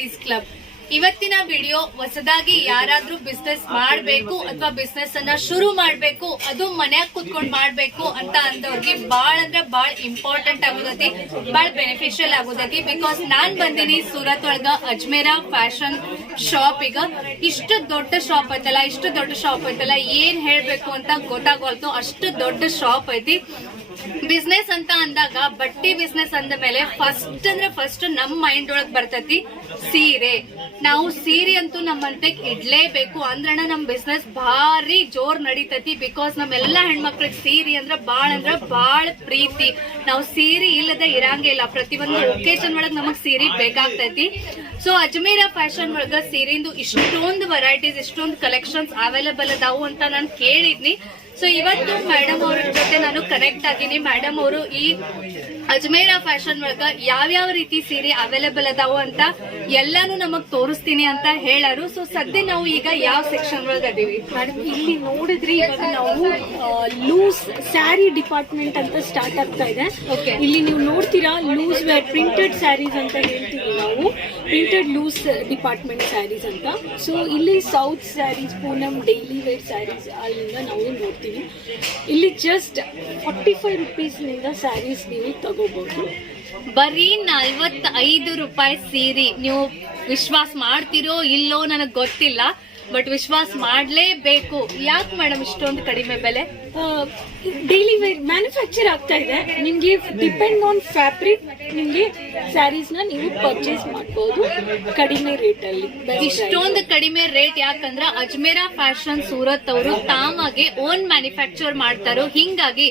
Ladies club ಇವತ್ತಿನ video ಹೊಸದಾಗಿ ಯಾರಾದ್ರೂ ಬಿಸ್ನೆಸ್ ಮಾಡಬೇಕು ಅಥವಾ ಬಿಸ್ನೆಸ್ ಅನ್ನ ಶುರು ಮಾಡಬೇಕು, ಅದು ಮನ್ಯಾಗ ಕುತ್ಕೊಂಡ್ ಮಾಡ್ಬೇಕು ಅಂತ ಅಂದವ್ರಿಗೆ ಬಾಳ ಅಂದ್ರೆ ಬಾಳ ಇಂಪಾರ್ಟೆಂಟ್ ಆಗೋದೈತಿ, ಬಾಳ ಬೆನಿಫಿಷಿಯಲ್ ಆಗೋದೈತಿ. ಬಿಕಾಸ್ ನಾನ್ ಬಂದಿನಿ ಸೂರತ್ ಒಳಗ ಅಜ್ಮೇರಾ ಫ್ಯಾಷನ್ ಶಾಪ್ ಈಗ. ಇಷ್ಟು ದೊಡ್ಡ ಶಾಪ್ ಐತಲ್ಲ, ಇಷ್ಟು ದೊಡ್ಡ ಶಾಪ್ ಐತಲ್ಲ, ಏನ್ ಹೇಳ್ಬೇಕು ಅಂತ ಗೊತ್ತಾಗೋಲ್ತು. ಅಷ್ಟು ದೊಡ್ಡ ಶಾಪ್ ಐತಿ. ಬಿಸ್ನೆಸ್ ಅಂತ ಅಂದಾಗ, ಬಟ್ಟೆ ಬಿಸ್ನೆಸ್ ಅಂದ ಮೇಲೆ ಫಸ್ಟ್ ಅಂದ್ರೆ ಫಸ್ಟ್ ನಮ್ ಮೈಂಡ್ ಒಳಗ್ ಬರ್ತೈತಿ ಸೀರೆ. ನಾವು ಸೀರೆ ಅಂತೂ ನಮ್ಮಂತೆ ಇಡ್ಲೇಬೇಕು. ಅಂದ್ರಣ ನಮ್ ಬಿಸ್ನೆಸ್ ಭಾರಿ ಜೋರ್ ನಡೀತೈತಿ ಬಿಕಾಸ್ ನಮ್ಮೆಲ್ಲಾ ಹೆಣ್ಮಕ್ಳಿಗೆ ಸೀರೆ ಅಂದ್ರ ಬಾಳ್ ಅಂದ್ರ ಬಾಳ ಪ್ರೀತಿ. ನಾವು ಸೀರೆ ಇಲ್ಲದೆ ಇರಂಗೇ ಇಲ್ಲ. ಪ್ರತಿ ಒಂದು ಒಕೇಶನ್ ಒಳಗ್ ನಮಗ್ ಸೀರೆ ಬೇಕಾಗ್ತೈತಿ. ಸೊ ಅಜ್ಮೀರಾ ಫ್ಯಾಷನ್ ಒಳಗ ಸೀರೆಂದು ಇಷ್ಟೊಂದು ವೆರೈಟೀಸ್ ಇಷ್ಟೊಂದು ಕಲೆಕ್ಷನ್ಸ್ ಅವೈಲೇಬಲ್ ಅದಾವು ಅಂತ ನಾನು ಕೇಳಿದ್ನಿ. ಸೊ ಇವತ್ತು ಮೇಡಮ್ ಅವ್ರ ಜೊತೆ ನಾನು ಕನೆಕ್ಟ್ ಆಗಿನಿ ಮೇಡಮ್ ಅವರು ಈ ಅಜ್ಮೇರ ಫ್ಯಾಷನ್ ಒಳಗ ಯಾವ್ಯಾವ ರೀತಿ ಸೀರೆ ಅವೈಲೇಬಲ್ ಅದಾವು ಅಂತ ಎಲ್ಲಾನು ನಮಗ್ ತೋರಿಸ್ತೀನಿ ಅಂತ ಹೇಳಾರು. ಸೊ ಸದ್ಯ ನಾವು ಈಗ ಯಾವ ಸೆಕ್ಷನ್ ಒಳಗ ಅದೀವಿ? ಮೇಡಮ್ ಇಲ್ಲಿ ನೋಡಿದ್ರಿ ಇವಾಗ ನಾವು ಲೂಸ್ ಸ್ಯಾರಿ ಡಿಪಾರ್ಟ್ಮೆಂಟ್ ಅಂತ ಸ್ಟಾರ್ಟ್ ಆಗ್ತಾ ಇದೆ. ಇಲ್ಲಿ ನೀವು ನೋಡ್ತೀರಾ ಲೂಸ್ ವೇರ್ ಪ್ರಿಂಟೆಡ್ ಸ್ಯಾರೀಸ್ ಅಂತ ಹೇಳ್ತೀವಿ ನಾವು. ಪ್ರಿಂಟೆಡ್ ಲೂಸ್ ಡಿಪಾರ್ಟ್ಮೆಂಟ್ ಸ್ಯಾರೀಸ್ ಅಂತ. ಸೊ ಇಲ್ಲಿ south saris Poonam daily wear saris ಅಲ್ಲಿಂದ ನಾವು ನೋಡ್ತೀವಿ. ಇಲ್ಲಿ ಜಸ್ಟ್ ಫಾರ್ಟಿ ಫೈವ್ ರುಪೀಸ್ನಿಂದ ಸ್ಯಾರೀಸ್ ನೀವು ತಗೋಬೋದು. ಬರೀ ನಲ್ವತ್ತೈದು ರೂಪಾಯಿ ಸೀರೆ. ನೀವು ವಿಶ್ವಾಸ ಮಾಡ್ತಿರೋ ಇಲ್ಲೋ ನನಗೆ ಗೊತ್ತಿಲ್ಲ ಬಟ್ ವಿಶ್ವಾಸ ಮಾಡಲೇಬೇಕು. ಯಾಕೆ ಮೇಡಮ್ ಇಷ್ಟೊಂದು ಕಡಿಮೆ ಬೆಲೆ? ಡೈಲಿ ವೇರ್ ಮ್ಯಾನುಫ್ಯಾಕ್ಚರ್ ಆಗ್ತಾ ಇದೆ. ನಿಮ್ಗೆ ಡಿಪೆಂಡ್ ಆನ್ ಫ್ಯಾಬ್ರಿಕ್ ನಿಮ್ಗೆ ಸ್ಯಾರೀಸ್ನ ನೀವು ಪರ್ಚೇಸ್ ಮಾಡಬಹುದು ಕಡಿಮೆ ರೇಟ್ ಅಲ್ಲಿ. ಇಷ್ಟೊಂದು ಕಡಿಮೆ ರೇಟ್ ಯಾಕಂದ್ರೆ ಅಜ್ಮೇರಾ ಫ್ಯಾಷನ್ ಸೂರತ್ ಅವರು ತಾಮಾಗೆ ಓನ್ ಮ್ಯಾನುಫ್ಯಾಕ್ಚರ್ ಮಾಡ್ತಾರೋ ಹಿಂಗಾಗಿ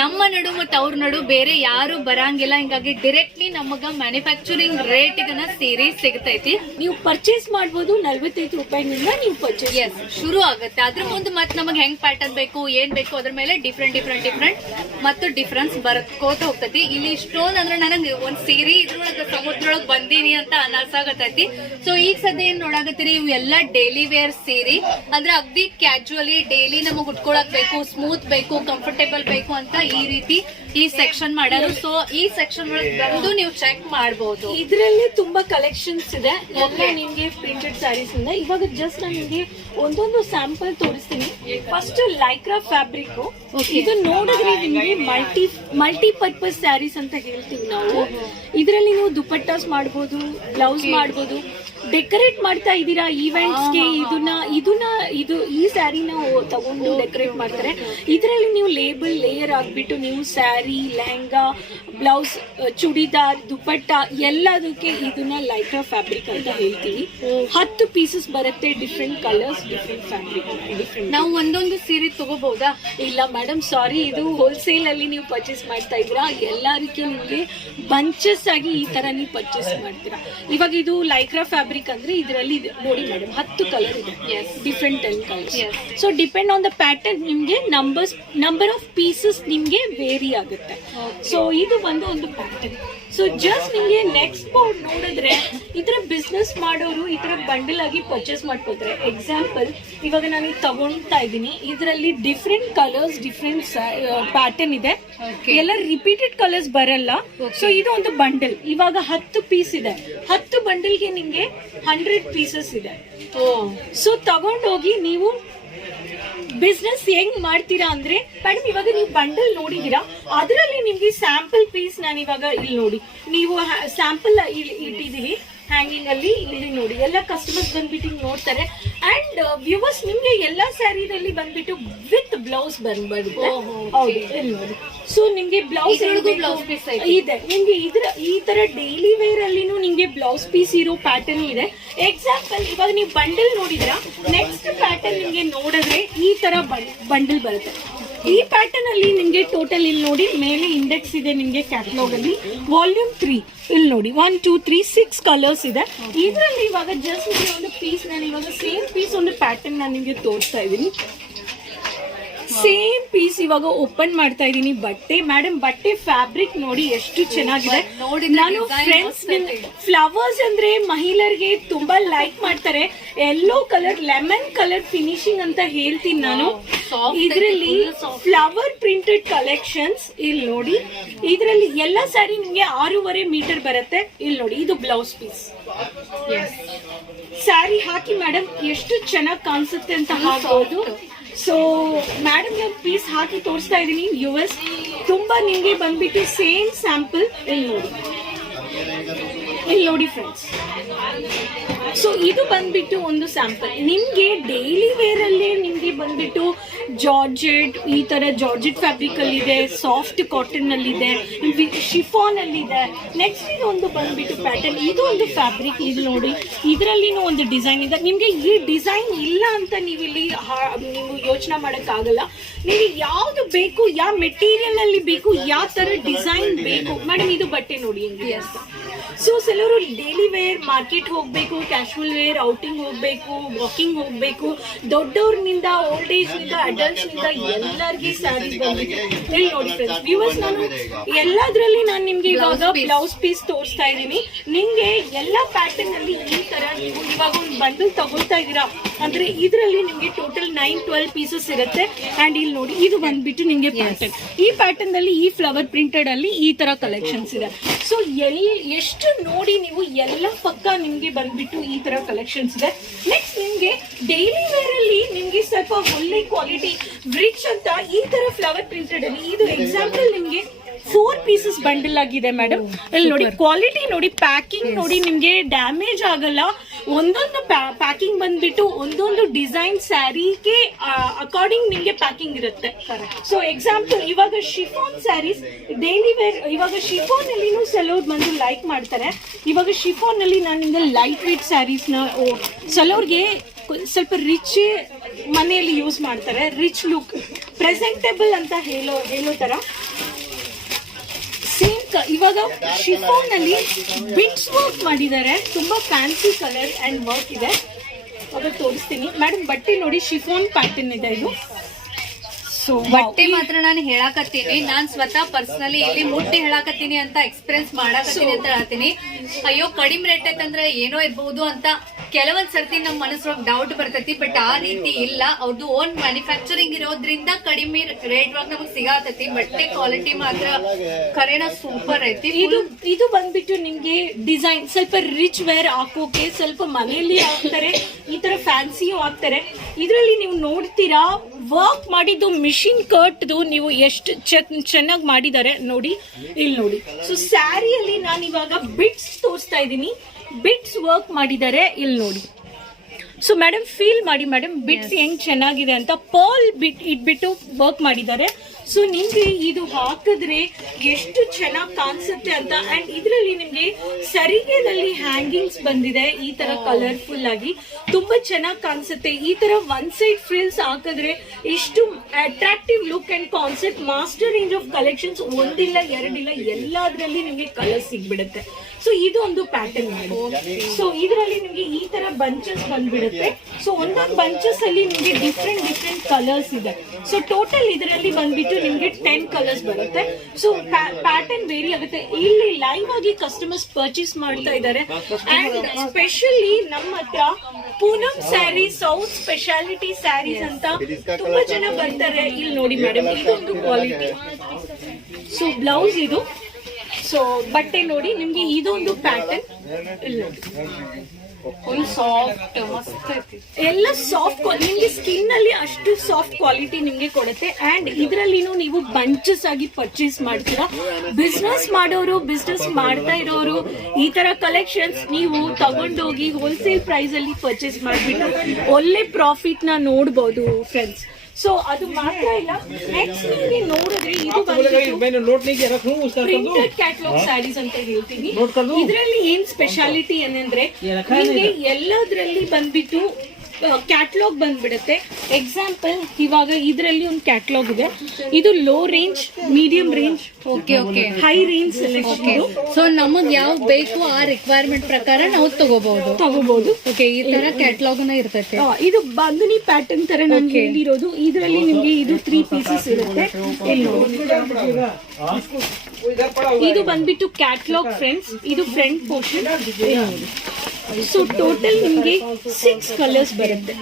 ನಮ್ಮ ನಡು ಮತ್ತು ಅವ್ರ ನಡು ಬೇರೆ ಯಾರು ಬರಂಗಿಲ್ಲ. ಹಿಂಗಾಗಿ ಡೈರೆಕ್ಟ್ಲಿ ನಮಗ ಮ್ಯಾನುಫ್ಯಾಕ್ಚರಿಂಗ್ ರೇಟ್ಗನ ಸೀರಿ ಸಿಗತೈತಿ. ನೀವು ಪರ್ಚೇಸ್ ಮಾಡಬಹುದು ನಲ್ವತ್ತೈದು ರೂಪಾಯಿನಿಂದ ನೀವು ಪರ್ಚೇಸ್ ಶುರು ಆಗುತ್ತೆ. ಅದ್ರ ಮುಂದೆ ಮತ್ತೆ ನಮಗೆ ಹೆಂಗ್ ಪ್ಯಾಟರ್ನ್ ಬೇಕು ಏನ್ ಬೇಕು ಅದ್ರ ಮೇಲೆ ಡಿಫ್ರೆಂಟ್ ಡಿಫ್ರೆಂಟ್ ಡಿಫ್ರೆಂಟ್ ಮತ್ತು ಡಿಫ್ರೆನ್ಸ್ ಬರ್ಕೋತ ಹೋಗ್ತೈತಿ. ಇಲ್ಲಿ ಇಷ್ಟೊಂದು ಅಂದ್ರೆ ನನಗೆ ಒಂದ್ ಸೀರೆ ಇದ್ರೊಳಗ, ಸಮುದ್ರೊಳಗ್ ಬಂದೀನಿ ಅಂತ ಅನಸಾಗತೈತಿ ಸೊ ಈಗ ಸದ್ಯ ಏನ್ ನೋಡಾಕತ್ತೀರಿ, ಇವು ಎಲ್ಲಾ ಡೈಲಿ ವೇರ್ ಸೀರೆ. ಅಂದ್ರೆ ಅಗ್ದಿ ಕ್ಯಾಜುವಲಿ ಡೈಲಿ ನಮಗ್ ಉಟ್ಕೊಳಕ್ ಬೇಕು ಸ್ಮೂತ್ ಬೇಕು ಕಂಫರ್ಟೇಬಲ್ ಬೇಕು ಅಂತ ಈ ರೀತಿ ಈ ಸೆಕ್ಷನ್ ಮಾಡೋದು. ಸೊ ಈ ಸೆಕ್ಷನ್ ಒಳಗೆ ಬಂದು ನೀವು ಚೆಕ್ ಮಾಡಬಹುದು ಇದರಲ್ಲಿ ತುಂಬಾ ಕಲೆಕ್ಷನ್ಸ್ ಇದೆ. ಎಲ್ಲ ನಿಮ್ಗೆ ಪ್ರಿಂಟೆಡ್ ಸ್ಯಾರೀಸ್ ಇಂದ ಇವಾಗ ಜಸ್ಟ್ ನಾನು ನಿಮ್ಗೆ ಒಂದೊಂದು ಸ್ಯಾಂಪಲ್ ತೋರಿಸ್ತೀನಿ. First Lycra fabric. ಇದು ನೋಡಿದ್ರೆ ನಿಮ್ಗೆ ಮಲ್ಟಿ ಮಲ್ಟಿ ಪರ್ಪಸ್ ಸ್ಯಾರೀಸ್ ಅಂತ ಹೇಳ್ತೀವಿ ನಾವು. ಇದರಲ್ಲಿ ನೀವು ದುಪಟ್ಟಾಸ್ ಮಾಡ್ಬೋದು ಬ್ಲೌಸ್ ಮಾಡ್ಬೋದು ಡೆಕೋರೇಟ್ ಮಾಡ್ತಾ ಇದ್ದೀರಾ ಈವೆಂಟ್ಸ್ಗೆ ಇದನ್ನ ಇದನ್ನ ಇದು ಈ ಸ್ಯಾರಿನ ತಗೊಂಡು ಡೆಕೋರೇಟ್ ಮಾಡ್ತಾರೆ. ಇದರಲ್ಲಿ ನೀವು ಲೇಬಲ್ ಲೇಯರ್ ಆಗ್ಬಿಟ್ಟು ನೀವು ಸ್ಯಾರಿ ಲೆಹಂಗಾ ಬ್ಲೌಸ್ ಚೂಡಿದಾರ್ ದುಪ್ಪಟ್ಟ ಎಲ್ಲದಕ್ಕೆ ಇದನ್ನ ಲೈಕ್ರಾ ಫ್ಯಾಬ್ರಿಕ್ ಅಂತ ಹೇಳ್ತೀವಿ. ಹತ್ತು ಪೀಸಸ್ ಬರುತ್ತೆ different colours different fabric different ನಾವು ಒಂದೊಂದು ಸೀರೆ ತಗೋಬಹುದಾ ಇಲ್ಲ ಮೇಡಮ್ ಸಾರಿ ಇದು ಹೋಲ್ಸೇಲ್ ಅಲ್ಲಿ ನೀವು ಪರ್ಚೇಸ್ ಮಾಡ್ತಾ ಇದ್ದೀರಾ? ಎಲ್ಲದಕ್ಕೆ ನಿಮಗೆ ಬಂಚಸ್ ಆಗಿ ಈ ತರ ನೀವು ಪರ್ಚೇಸ್ ಮಾಡ್ತೀರಾ. ಇವಾಗ ಇದು ಲೈಕ್ರಾ ಫ್ಯಾಬ್ರಿಕ್ ಅಂದ್ರೆ ಇದರಲ್ಲಿ ನೋಡಿ ಮೇಡಮ್ ಹತ್ತು ಕಲರ್ ಇದೆ. Different ten colours Yes. So depend on the pattern ನಿಮಗೆ ನಂಬರ್ಸ್ ನಂಬರ್ ಆಫ್ ಪೀಸಸ್ ನಿಮಗೆ ವೇರಿ ಆಗುತ್ತೆ. ಸೊ ಇದು ಬಂದು ಒಂದು ಪ್ಯಾಟರ್ನ್ ಸೊ ಜಸ್ಟ್ ನಿಮಗೆ ನೆಕ್ಸ್ಟ್ ಬೋರ್ಡ್ ನೋಡಿದ್ರೆ ಈ ಥರ ಬಿಸ್ನೆಸ್ ಮಾಡೋರು ಈ ಥರ ಬಂಡಲ್ ಆಗಿ ಪರ್ಚೇಸ್ ಮಾಡ್ಕೋತಾರೆ. ಎಕ್ಸಾಂಪಲ್ ಇವಾಗ ನಾನು ತಗೊಳ್ತಾ ಇದ್ದೀನಿ. ಇದರಲ್ಲಿ ಡಿಫ್ರೆಂಟ್ ಕಲರ್ಸ್ ಡಿಫ್ರೆಂಟ್ ಪ್ಯಾಟರ್ನ್ ಇದೆ. ಎಲ್ಲ ರಿಪೀಟೆಡ್ ಕಲರ್ಸ್ ಬರಲ್ಲ. ಸೊ ಇದು ಒಂದು ಬಂಡಲ್ ಇವಾಗ ಹತ್ತು ಪೀಸ್ ಇದೆ. ಹತ್ತು ಬಂಡಲ್ಗೆ ನಿಮಗೆ ಹಂಡ್ರೆಡ್ ಪೀಸಸ್ ಇದೆ. ಸೊ ತಗೊಂಡೋಗಿ ನೀವು ಬಿಸ್ನೆಸ್ ಹೆಂಗ್ ಮಾಡ್ತೀರಾ ಅಂದ್ರೆ ಮೇಡಮ್ ಇವಾಗ ನೀವು ಬಂಡಲ್ ನೋಡಿದೀರಾ ಅದರಲ್ಲಿ ನಿಮ್ಗೆ ಸ್ಯಾಂಪಲ್ ಪೀಸ್ ನಾನು ಇವಾಗ ಇಲ್ಲಿ ನೋಡಿ. ನೀವು ಸ್ಯಾಂಪಲ್ ಇಟ್ಟಿದೀವಿ ಹ್ಯಾಂಗಿಂಗ್ ಅಲ್ಲಿ ಇಲ್ಲಿ ನೋಡಿ. ಎಲ್ಲ ಕಸ್ಟಮರ್ಸ್ ಬಂದ್ಬಿಟ್ಟು ನೋಡ್ತಾರೆ. ಅಂಡ್ ವ್ಯೂವರ್ಸ್ ನಿಮ್ಗೆ ಎಲ್ಲಾ ಸ್ಯಾರಿನಲ್ಲಿ ಬಂದ್ಬಿಟ್ಟು ವಿತ್ ಬ್ಲೌಸ್ ಬಂದ್ಬಿಡುತ್ತೆ ಓಹೋ, ಹೌದು ನೋಡಿ. ಸೊ ನಿಮ್ಗೆ ಬ್ಲೌಸ್ ಐತೆ? ಇದೆ. ನಿಮ್ಗೆ ಇದ್ರ ಈ ತರ ಡೈಲಿ ವೇರ್ ಅಲ್ಲಿನೂ ನಿಮ್ಗೆ ಬ್ಲೌಸ್ ಪೀಸ್ ಇರೋ ಪ್ಯಾಟರ್ನ್ ಇದೆ. ಎಕ್ಸಾಂಪಲ್ ಇವಾಗ ನೀವು ಬಂಡಲ್ ನೋಡಿದ್ರ? ನೆಕ್ಸ್ಟ್ ಪ್ಯಾಟರ್ನ್ ನಿಮ್ಗೆ ನೋಡಿದ್ರೆ ಈ ತರ ಬಂಡಲ್ ಬರುತ್ತೆ. ಈ ಪ್ಯಾಟರ್ನ್ ಅಲ್ಲಿ ನಿಮಗೆ ಟೋಟಲ್ ಇಲ್ಲಿ ನೋಡಿ, ಮೇಲೆ ಇಂಡೆಕ್ಸ್ ಇದೆ ನಿಮಗೆ ಕ್ಯಾಟಲಾಗ್ ಅಲ್ಲಿ. ವಾಲ್ಯೂಮ್ ತ್ರೀ ಇಲ್ಲಿ ನೋಡಿ one two three six colours ಇದೆ. ಇದರಲ್ಲಿ ಇವಾಗ ಜಸ್ಟ್ ಒಂದು ಪೀಸ್ ನಾನು ಇವಾಗ ಸೇಮ್ ಪೀಸ್ ಒಂದು ಪ್ಯಾಟರ್ನ್ ನಾನು ನಿಮಗೆ ತೋರಿಸ್ತಾ ಇದ್ದೀನಿ. ಸೇಮ್ ಪೀಸ್ ಇವಾಗ ಓಪನ್ ಮಾಡ್ತಾ ಇದೀನಿ ಬಟ್ಟೆ ಮೇಡಮ್ ಬಟ್ಟೆ ಫ್ಯಾಬ್ರಿಕ್ ನೋಡಿ ಎಷ್ಟು ಚೆನ್ನಾಗಿದೆ. ನಾನು ಫ್ರೆಂಡ್ಸ್ ಫ್ಲವರ್ಸ್ ಅಂದ್ರೆ ಮಹಿಳೆಯರಿಗೆ ತುಂಬಾ ಲೈಕ್ ಮಾಡ್ತಾರೆ. Yellow colour lemon colour finishing ಅಂತ ಹೇಳ್ತೀನಿ ನಾನು. ಇದರಲ್ಲಿ. ಫ್ಲವರ್ ಪ್ರಿಂಟೆಡ್ ಕಲೆಕ್ಷನ್ಸ್ ಇಲ್ಲಿ ನೋಡಿ. ಇದರಲ್ಲಿ ಎಲ್ಲ ಸ್ಯಾರಿ ನಿಮಗೆ ಆರೂವರೆ ಮೀಟರ್ ಬರುತ್ತೆ. ಇಲ್ಲಿ ನೋಡಿ ಇದು ಬ್ಲೌಸ್ ಪೀಸ್ ಸ್ಯಾರಿ ಹಾಕಿ ಮೇಡಮ್ ಎಷ್ಟು ಚೆನ್ನಾಗಿ ಕಾಣಿಸುತ್ತೆ ಅಂತ ಹಾಕ್ಬೋದು. ಸೊ ಮೇಡಮ್ ನಾನು ಪೀಸ್ ಹಾಕಿ ತೋರಿಸ್ತಾ ಇದ್ದೀನಿ. ಯು ಎಸ್ ತುಂಬ ನಿಮಗೆ ಬಂದ್ಬಿಟ್ಟು ಸೇಮ್ ಸ್ಯಾಂಪಲ್ ಇಲ್ಲಿ ನೋಡಿ. ಇಲ್ಲಿ ನೋಡಿ ಫ್ರೆಂಡ್ಸ್ ಸೊ ಇದು ಬಂದ್ಬಿಟ್ಟು ಒಂದು ಸ್ಯಾಂಪಲ್ ನಿಮಗೆ ಡೈಲಿ ವೇರ್ ಅಲ್ಲಿ ನಿಮ್ಗೆ ಬಂದ್ಬಿಟ್ಟು ಜಾರ್ಜೆಟ್ ಈ ತರ ಜಾರ್ಜೆಟ್ ಫ್ಯಾಬ್ರಿಕ್ ಅಲ್ಲಿ ಇದೆ ಸಾಫ್ಟ್ ಕಾಟನ್ ಅಲ್ಲಿ ಇದೆ ಶಿಫಾನ್ ಅಲ್ಲಿ ಇದೆ ನೆಕ್ಸ್ಟ್ ಇದು ಒಂದು ಬಂದ್ಬಿಟ್ಟು ಪ್ಯಾಟರ್ನ್ ಇದು ಒಂದು ಫ್ಯಾಬ್ರಿಕ್ ಇದು ನೋಡಿ. ಇದರಲ್ಲಿನೂ ಒಂದು ಡಿಸೈನ್ ಇದೆ. ನಿಮಗೆ ಈ ಡಿಸೈನ್ ಇಲ್ಲ ಅಂತ ನೀವು ಇಲ್ಲಿ ನೀವು ಯೋಚನೆ ಮಾಡೋಕ್ಕಾಗಲ್ಲ. ನಿಮಗೆ ಯಾವುದು ಬೇಕು ಯಾವ ಮೆಟೀರಿಯಲಲ್ಲಿ ಬೇಕು ಯಾವ ತರ ಡಿಸೈನ್ ಬೇಕು. ಮೇಡಮ್ ಇದು ಬಟ್ಟೆ ನೋಡಿ ಅಂತ. ಸೊ ಕೆಲವರು ಡೈಲಿ ವೇರ್ ಮಾರ್ಕೆಟ್ ಹೋಗ್ಬೇಕು ಕ್ಯಾಶುವಲ್ ವೇರ್ ಔಟಿಂಗ್ ಹೋಗ್ಬೇಕು ವಾಕಿಂಗ್ ಹೋಗ್ಬೇಕು. ದೊಡ್ಡವ್ರನಿಂದ ಓಲ್ಡ್ ಏಜ್ನಿಂದ ಅಡಲ್ಟ್ಸ್ನಿಂದ ಎಲ್ಲರಿಗೆ ಸ್ಯಾರೀಸ್ ಬಂದಿದೆ. ಇಲ್ಲಿ ನೋಡಿ ಫ್ರೆಂಡ್ಸ್ ವ್ಯೂವರ್ಸ್ ನಾನು ಎಲ್ಲದ್ರಲ್ಲಿ ನಾನು ನಿಮ್ಗೆ ಇವಾಗ ಬ್ಲೌಸ್ ಪೀಸ್ ತೋರಿಸ್ತಾ ಇದ್ದೀನಿ. ನಿಮ್ಗೆ ಎಲ್ಲ ಪ್ಯಾಟರ್ನ್ ಅಲ್ಲಿ ಈ ತರ ನೀವು ಇವಾಗ ಒಂದು ಬಂಡಲ್ ತಗೊಳ್ತಾ ಇದ್ದೀರಾ? ಅಂದ್ರೆ ಇದರಲ್ಲಿ ನಿಮ್ಗೆ ಟೋಟಲ್ ನೈನ್ ಟ್ವೆಲ್ ಪೀಸಸ್ ಇರುತ್ತೆ. ಅಂಡ್ ಇಲ್ಲಿ ನೋಡಿ ಇದು ಬಂದ್ಬಿಟ್ಟು ನಿಮ್ಗೆ ಪ್ಯಾಟರ್ನ್ ಈ ಪ್ಯಾಟರ್ನ್ ಅಲ್ಲಿ ಈ ಫ್ಲವರ್ ಪ್ರಿಂಟೆಡ್ ಅಲ್ಲಿ ಈ ತರ ಕಲೆಕ್ಷನ್ಸ್ ಇದೆ. ಸೊ ಎಲ್ಲಿ ಎಷ್ಟು ನೋಡಿ ನೀವು ಎಲ್ಲ ಪಕ್ಕ ನಿಮ್ಗೆ ಬಂದ್ಬಿಟ್ಟು ಈ ತರ ಕಲೆಕ್ಷನ್ಸ್ ಇದೆ. ನೆಕ್ಸ್ಟ್ ನಿಮ್ಗೆ ಡೈಲಿ ವೇರ್ ಅಲ್ಲಿ ನಿಮ್ಗೆ ಸ್ವಲ್ಪ ಒಳ್ಳೆ ಕ್ವಾಲಿಟಿ ಬ್ರಿಡ್ಜ್ ಅಂತ ಈ ತರ ಫ್ಲವರ್ ಪ್ರಿಂಟೆಡ್ ಅಲ್ಲಿ. ಇದು ಎಕ್ಸಾಂಪಲ್ ನಿಮ್ಗೆ ಫೋರ್ ಪೀಸಸ್ ಬಂಡಲ್ ಆಗಿದೆ ಮೇಡಮ್ ಇಲ್ಲಿ ನೋಡಿ ಕ್ವಾಲಿಟಿ ನೋಡಿ ಪ್ಯಾಕಿಂಗ್ ನೋಡಿ ನಿಮ್ಗೆ ಡ್ಯಾಮೇಜ್ ಆಗಲ್ಲ. ಒಂದೊಂದು ಪ್ಯಾಕಿಂಗ್ ಬಂದ್ಬಿಟ್ಟು ಒಂದೊಂದು ಡಿಸೈನ್ ಸ್ಯಾರಿಗೆ ಅಕಾರ್ಡಿಂಗ್ ನಿಮ್ಗೆ ಪ್ಯಾಕಿಂಗ್ ಇರುತ್ತೆ. ಸೊ ಎಕ್ಸಾಂಪಲ್ ಇವಾಗ ಶಿಫೋನ್ ಸ್ಯಾರೀಸ್ ಡೈಲಿ ವೇರ್ ಇವಾಗ ಶಿಫೋನ್ ಅಲ್ಲಿನೂ ಕೆಲವ್ರು ಬಂದು ಲೈಕ್ ಮಾಡ್ತಾರೆ. ಇವಾಗ ಶಿಫೋನ್ ಅಲ್ಲಿ ನಾನು ನಿಮ್ಗೆ ಲೈಟ್ ವೇಟ್ ಸ್ಯಾರೀಸ್ನ ಕೆಲವ್ರಿಗೆ ಸ್ವಲ್ಪ ರಿಚ್ ಮನೆಯಲ್ಲಿ ಯೂಸ್ ಮಾಡ್ತಾರೆ. ರಿಚ್ ಲುಕ್ ಪ್ರೆಸೆಂಟೇಬಲ್ ಅಂತ ಹೇಳೋ ಹೇಳೋ ತರ. ಸೇಮ್ ಇವಾಗ ಶಿಫೋನ್ ಅಲ್ಲಿ ಬಿಟ್ಸ್ ವರ್ಕ್ ಮಾಡಿದ್ದಾರೆ. ತುಂಬಾ ಫ್ಯಾನ್ಸಿ ಕಲರ್ ಅಂಡ್ ವರ್ಕ್ ಇದೆ. ಅವಾಗ ತೋರಿಸ್ತೀನಿ. ಮೇಡಮ್ ಬಟ್ಟೆ ನೋಡಿ ಶಿಫೋನ್ ಪ್ಯಾಟರ್ನ್ ಇದೆ ಇದು. ಸೊ ಬಟ್ಟೆ ಮಾತ್ರ ನಾನು ಹೇಳಾಕತ್ತೀನಿ. ನಾನ್ ಸ್ವತಃ ಪರ್ಸನಲಿ ಇಲ್ಲಿ ಮುಟ್ಟಿ ಹೇಳಾಕತ್ತೀನಿ ಅಂತ ಎಕ್ಸ್ಪೀರಿಯನ್ಸ್ ಮಾಡಾಕತ್ತೀನಿ ಅಂತ ಹೇಳ್ತೀನಿ. ಅಯ್ಯೋ ಕಡಿಮೆ ರೇಟ್ ಐತಂದ್ರೆ ಏನೋ ಇರ್ಬಹುದು ಅಂತ ಕೆಲವೊಂದ್ ಸರ್ತಿ ನಮ್ ಮನಸ್ಸೊಳಗ್ ಡೌಟ್ ಬರ್ತೈತಿ ಬಟ್ ಆ ರೀತಿ ಇಲ್ಲ. ಅವ್ರದ್ದು ಓನ್ ಮ್ಯಾನುಫ್ಯಾಕ್ಚರಿಂಗ್ ಇರೋದ್ರಿಂದ ಕಡಿಮೆ ರೇಟ್ ಒಳಗ್ ನಮಗ್ ಸಿಗಾತೈತಿ ಬಟ್ಟೆ ಕ್ವಾಲಿಟಿ ಮಾತ್ರ ಕರೆನ ಸೂಪರ್ ಐತಿ. ಇದು ಇದು ಬಂದ್ಬಿಟ್ಟು ನಿಮ್ಗೆ ಡಿಸೈನ್ ಸ್ವಲ್ಪ ರಿಚ್ ವೇರ್ ಹಾಕೋಕೆ ಸ್ವಲ್ಪ ಮನೆಯಲ್ಲಿ ಹಾಕ್ತಾರೆ ಈ ತರ ಫ್ಯಾನ್ಸಿಯೂ ಹಾಕ್ತಾರೆ. ಇದರಲ್ಲಿ ನೀವು ನೋಡ್ತೀರಾ ವರ್ಕ್ ಮಾಡಿದ್ದು ಮಿಷಿನ್ ಕಟ್ದು ನೀವು ಎಷ್ಟು ಚೆನ್ನಾಗಿ ಮಾಡಿದ್ದಾರೆ ನೋಡಿ ಇಲ್ಲಿ ನೋಡಿ. ಸೊ ಸ್ಯಾರಿಯಲ್ಲಿ ನಾನು ಇವಾಗ ಬಿಟ್ಸ್ ತೋರಿಸ್ತಾ ಇದ್ದೀನಿ. ಬಿಟ್ಸ್ ವರ್ಕ್ ಮಾಡಿದ್ದಾರೆ ಇಲ್ಲಿ ನೋಡಿ. ಸೊ ಮೇಡಮ್ ಫೀಲ್ ಮಾಡಿ ಮೇಡಮ್ ಬಿಟ್ಸ್ ಹೆಂಗ್ ಚೆನ್ನಾಗಿದೆ ಅಂತ ಪಾಲ್ ಬಿಟ್ ಇಟ್ಬಿಟ್ಟು ವರ್ಕ್ ಮಾಡಿದ್ದಾರೆ ಸೊ ನಿಮ್ಗೆ ಇದು ಹಾಕಿದ್ರೆ ಎಷ್ಟು ಚೆನ್ನಾಗಿ ಕಾಣಿಸುತ್ತೆ ಅಂತ ಅಂಡ್ ಇದರಲ್ಲಿ ನಿಮ್ಗೆ ಸರಿಗೆದಲ್ಲಿ ಹ್ಯಾಂಗಿಂಗ್ಸ್ ಬಂದಿದೆ ಈ ತರ ಕಲರ್ಫುಲ್ ಆಗಿ. ತುಂಬಾ ಚೆನ್ನಾಗಿ ಕಾಣಿಸುತ್ತೆ ಈ ತರ ಒನ್ ಸೈಡ್ ಫ್ರಿಲ್ಸ್ ಹಾಕಿದ್ರೆ ಇಷ್ಟು attractive look and concept master range of collections ಒಂದಿಲ್ಲ ಎರಡಿಲ್ಲ ಎಲ್ಲದ್ರಲ್ಲಿ ನಿಮ್ಗೆ ಕಲರ್ ಸಿಗ್ಬಿಡುತ್ತೆ. ಸೊ ಇದು ಒಂದು ಪ್ಯಾಟರ್ನ್ ಮಾಡಿ ಸೊ ಇದರಲ್ಲಿ ನಿಮಗೆ ಈ ತರ ಬಂಚಸ್ ಬಂದ್ಬಿಡುತ್ತೆ. ಸೊ ಒಂದೊಂದು ಬಂಚಸ್ ಅಲ್ಲಿ ನಿಮಗೆ ಡಿಫ್ರೆಂಟ್ ಡಿಫ್ರೆಂಟ್ ಕಲರ್ಸ್ ಇದೆ. ಸೊ ಟೋಟಲ್ ಇದರಲ್ಲಿ ಬಂದ್ಬಿಟ್ಟು ನಿಮಗೆ ಟೆನ್ ಕಲರ್ಸ್ ಬರುತ್ತೆ. ಸೊ ಪ್ಯಾಟರ್ನ್ ವೇರಿ ಆಗುತ್ತೆ. ಇಲ್ಲಿ ಲೈವ್ ಆಗಿ ಕಸ್ಟಮರ್ಸ್ ಪರ್ಚೇಸ್ ಮಾಡ್ತಾ ಇದ್ದಾರೆ. ಅಂಡ್ ಸ್ಪೆಷಲಿ ನಮ್ಮ ಹತ್ರ ಪೂನಮ್ ಸ್ಯಾರಿ ಸೌತ್ ಸ್ಪೆಷಾಲಿಟಿ ಸ್ಯಾರೀಸ್ ಅಂತ ತುಂಬಾ ಜನ ಬರ್ತಾರೆ. ಇಲ್ಲಿ ನೋಡಿ ಮೇಡಮ್ ಇದೊಂದು ಕ್ವಾಲಿಟಿ ಸೊ ಬ್ಲೌಸ್ ಇದು. ಸೊ ಬಟ್ಟೆ ನೋಡಿ ನಿಮ್ಗೆ ಇದೊಂದು ಪ್ಯಾಟರ್ನ್ ಫುಲ್ ಸಾಫ್ಟ್ ಮಸ್ತ್ ಐತಿ. ಎಲ್ಲ ಸಾಫ್ಟ್ ನಿಮ್ಗೆ ಸ್ಕಿನ್ ಅಲ್ಲಿ ಅಷ್ಟು ಸಾಫ್ಟ್ ಕ್ವಾಲಿಟಿ ನಿಮ್ಗೆ ಕೊಡುತ್ತೆ. ಅಂಡ್ ಇದರಲ್ಲಿನೂ ನೀವು ಬಂಚಸ್ ಆಗಿ ಪರ್ಚೇಸ್ ಮಾಡ್ತೀರಾ. ಬಿಸ್ನೆಸ್ ಮಾಡೋರು ಬಿಸ್ನೆಸ್ ಮಾಡ್ತಾ ಇರೋರು ಈ ತರ ಕಲೆಕ್ಷನ್ಸ್ ನೀವು ತಗೊಂಡೋಗಿ ಹೋಲ್ಸೇಲ್ ಪ್ರೈಸ್ ಅಲ್ಲಿ ಪರ್ಚೇಸ್ ಮಾಡ್ಬಿಟ್ಟು ಒಳ್ಳೆ ಪ್ರಾಫಿಟ್ನ ನೋಡ್ಬೋದು ಫ್ರೆಂಡ್ಸ್ ಸೊ ಅದು ಮಾತ್ರ ಇಲ್ಲ. ನೆಕ್ಸ್ಟ್ ನಿಮಗೆ ನೋಡಿದ್ರೆ ಇದು ಕ್ಯಾಟ್ಲಾಗ್ ಸ್ಯಾರೀಸ್ ಅಂತ ಹೇಳ್ತೀನಿ. ಇದರಲ್ಲಿ ಏನ್ ಸ್ಪೆಷಾಲಿಟಿ ಏನಂದ್ರೆ ನಿಮಗೆ ಎಲ್ಲದರಲ್ಲಿ ಬಂದ್ಬಿಟ್ಟು ಕ್ಯಾಟ್ಲಾಗ್ ಬಂದ್ಬಿಡುತ್ತೆ. ಎಕ್ಸಾಂಪಲ್ ಇವಾಗ ಇದರಲ್ಲಿ ಒಂದು ಕ್ಯಾಟ್ಲಾಗ್ ಇದೆ. ಇದು low range medium range okay okay high range selection so ನಮಗೆ ಯಾವ ಬೇಕು ಆ ರಿಕ್ವೈರ್ಮೆಂಟ್ ಪ್ರಕಾರ ನಾವು ತಗೋಬಹುದು. ತಗೋಬಹುದು. ಓಕೆ ಈ ತರ ಕ್ಯಾಟ್ಲಾಗ್ನ ಇರ್ತೈತೆ. ಆ, ಇದು ಬಂಧನಿ ಪ್ಯಾಟರ್ನ್ ತರ ನಾನು ಹೇಳಿರೋದು. ಇದರಲ್ಲಿ ನಿಮ್ಗೆ ಇದು ತ್ರೀ ಪೀಸಸ್ ಇರುತ್ತೆ. ಇದು ಬಂದ್ಬಿಟ್ಟು ಕ್ಯಾಟ್ಲಾಗ್ ಫ್ರೆಂಡ್ಸ್ ಇದು ಫ್ರಂಟ್ ಪೋರ್ಷನ್ ಸೊ ಟೋಟಲ್ ನಿಮ್ಗೆ ಸಿಕ್ಸ್ ಕಲರ್ಸ್ ಬರುತ್ತೆ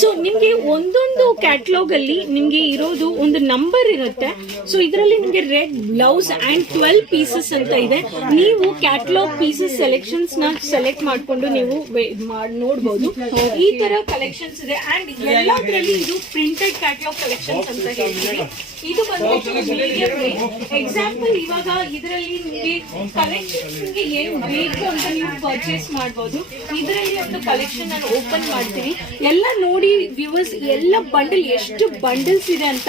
ಸೊ ನಿಮ್ಗೆ ಒಂದೊಂದು ಕ್ಯಾಟ್ಲಾಗ್ ಅಲ್ಲಿ ನಿಮ್ಗೆ ಇರೋದು ಒಂದು ನಂಬರ್ ಇರುತ್ತೆ. ಸೊ ಇದರಲ್ಲಿ ನಿಮ್ಗೆ red blouse and twelve pieces ಅಂತ ಇದೆ. ನೀವು ಕ್ಯಾಟ್ಲಾಗ್ ಪೀಸಸ್ ಸೆಲೆಕ್ಷನ್ಸ್ನ ಸೆಲೆಕ್ಟ್ ಮಾಡ್ಕೊಂಡು ನೀವು ನೋಡಬಹುದು ಈ ತರ ಕಲೆಕ್ಷನ್ಸ್ ಇದೆ. ಅಂಡ್ ಎಲ್ಲದರಲ್ಲಿ ಇದು ಪ್ರಿಂಟೆಡ್ ಕ್ಯಾಟ್ಲಾಗ್ ಕಲೆಕ್ಷನ್ಸ್ ಅಂತ ಹೇಳ್ತೀವಿ. ಇದು ಬಂದ್ಬಿಟ್ಟು ಎಕ್ಸಾಂಪಲ್ ಇವಾಗ ಇದರಲ್ಲಿ ನಿಮಗೆ ಕಲೆಕ್ಷನ್ಸ್ ಏನು ಏನ್ ಬೇಕು ಅಂತ ನೀವು ಪರ್ಚೇಸ್ ಮಾಡಬಹುದು ಇದರಲ್ಲಿ ಒಂದು ಕಲೆಕ್ಷನ್ ನಾನು ಓಪನ್ ಮಾಡ್ತೀನಿ. ಎಲ್ಲ ನೋಡಿ ವ್ಯೂವರ್ಸ್ ಎಲ್ಲ ಬಂಡಲ್ ಎಷ್ಟು ಬಂಡಲ್ಸ್ ಇದೆ ಅಂತ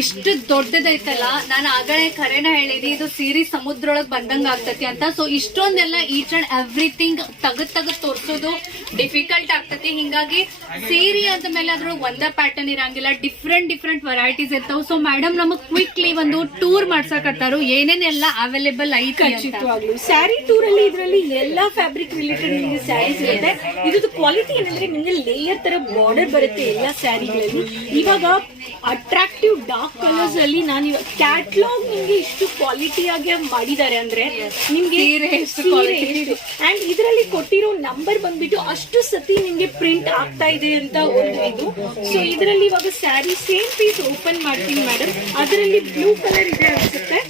ಇಷ್ಟು ದೊಡ್ಡದೈತಲ್ಲ. ನಾನು ಆಗಲೇ ಕರೆನ ಹೇಳಿದಿ, ಇದು ಸೀರಿ ಸಮುದ್ರೊಳಗ್ ಬಂದಂಗ ಆಗ್ತತಿ ಅಂತ. ಸೊ ಇಷ್ಟೊಂದೆಲ್ಲ ಈಚ್ ಅಂಡ್ ಎವ್ರಿಥಿಂಗ್ ತಗದ್ ತಗದ್ ತೋರ್ಸೋದು ಡಿಫಿಕಲ್ಟ್ ಆಗ್ತತಿ. ಹಿಂಗಾಗಿ ಸೀರಿ ಅಂತ ಮೇಲೆ ಅದ್ರೊಳಗೆ ಒಂದ ಪ್ಯಾಟರ್ನ್ ಇರಂಗಿಲ್ಲ. ಡಿಫ್ರೆಂಟ್ ಡಿಫ್ರೆಂಟ್ ವೆರೈಟೀಸ್ ಇರ್ತಾವ. ಸೊ ಮೇಡಮ್ ನಮಗ್ ಕ್ವಿಕ್ಲಿ ಒಂದು ಟೂರ್ ಮಾಡ್ಸಕತ್ತಾರು. ಏನೇನೆಲ್ಲ ಅವೈಲೇಬಲ್ ಐತಿ ಸ್ಯಾರಿ ಟೂರ್ ಅಲ್ಲಿ, ಇದರಲ್ಲಿ ಎಲ್ಲಾ ಫ್ಯಾಬ್ರಿಕ್ ರಿಲೇಟೆಡ್ ಸ್ಯಾರೀಸ್ ಇರುತ್ತೆ. ಇದು ಕ್ವಾಲಿಟಿ ಏನಂದ್ರೆ ನಿಮಗೆ ಲೇಯರ್ ತರ ಬಾರ್ಡರ್ ಬರುತ್ತೆ ಎಲ್ಲ ಸ್ಯಾರಿಗಳಲ್ಲಿ ಇವಾಗ ಅಟ್ರಾಕ್ಟಿವ್ ಡಾರ್ಕ್ ಕಲರ್ಸ್ ಅಲ್ಲಿ ನಾನು ಇವಾಗ ಕ್ಯಾಟ್ಲಾಗ್ ನಿಮ್ಗೆ ಇಷ್ಟು ಕ್ವಾಲಿಟಿ ಆಗಿ ಮಾಡಿದ್ದಾರೆ ಅಂದ್ರೆ ನಿಮ್ಗೆ. ಅಂಡ್ ಇದರಲ್ಲಿ ಕೊಟ್ಟಿರೋ ನಂಬರ್ ಬಂದ್ಬಿಟ್ಟು ಅಷ್ಟು ಸತಿ ನಿಮ್ಗೆ ಪ್ರಿಂಟ್ ಆಗ್ತಾ ಇದೆ ಅಂತ ಒಂದು ಇದು ಸೊ ಇದರಲ್ಲಿ ಇವಾಗ ಸ್ಯಾರಿ ಸೇಮ್ ಪೀಸ್ ಓಪನ್ ಮಾಡ್ತೀನಿ ಮೇಡಮ್ ಅದರಲ್ಲಿ ಬ್ಲೂ ಕಲರ್ ಇದೆ ಅನ್ಸುತ್ತೆ.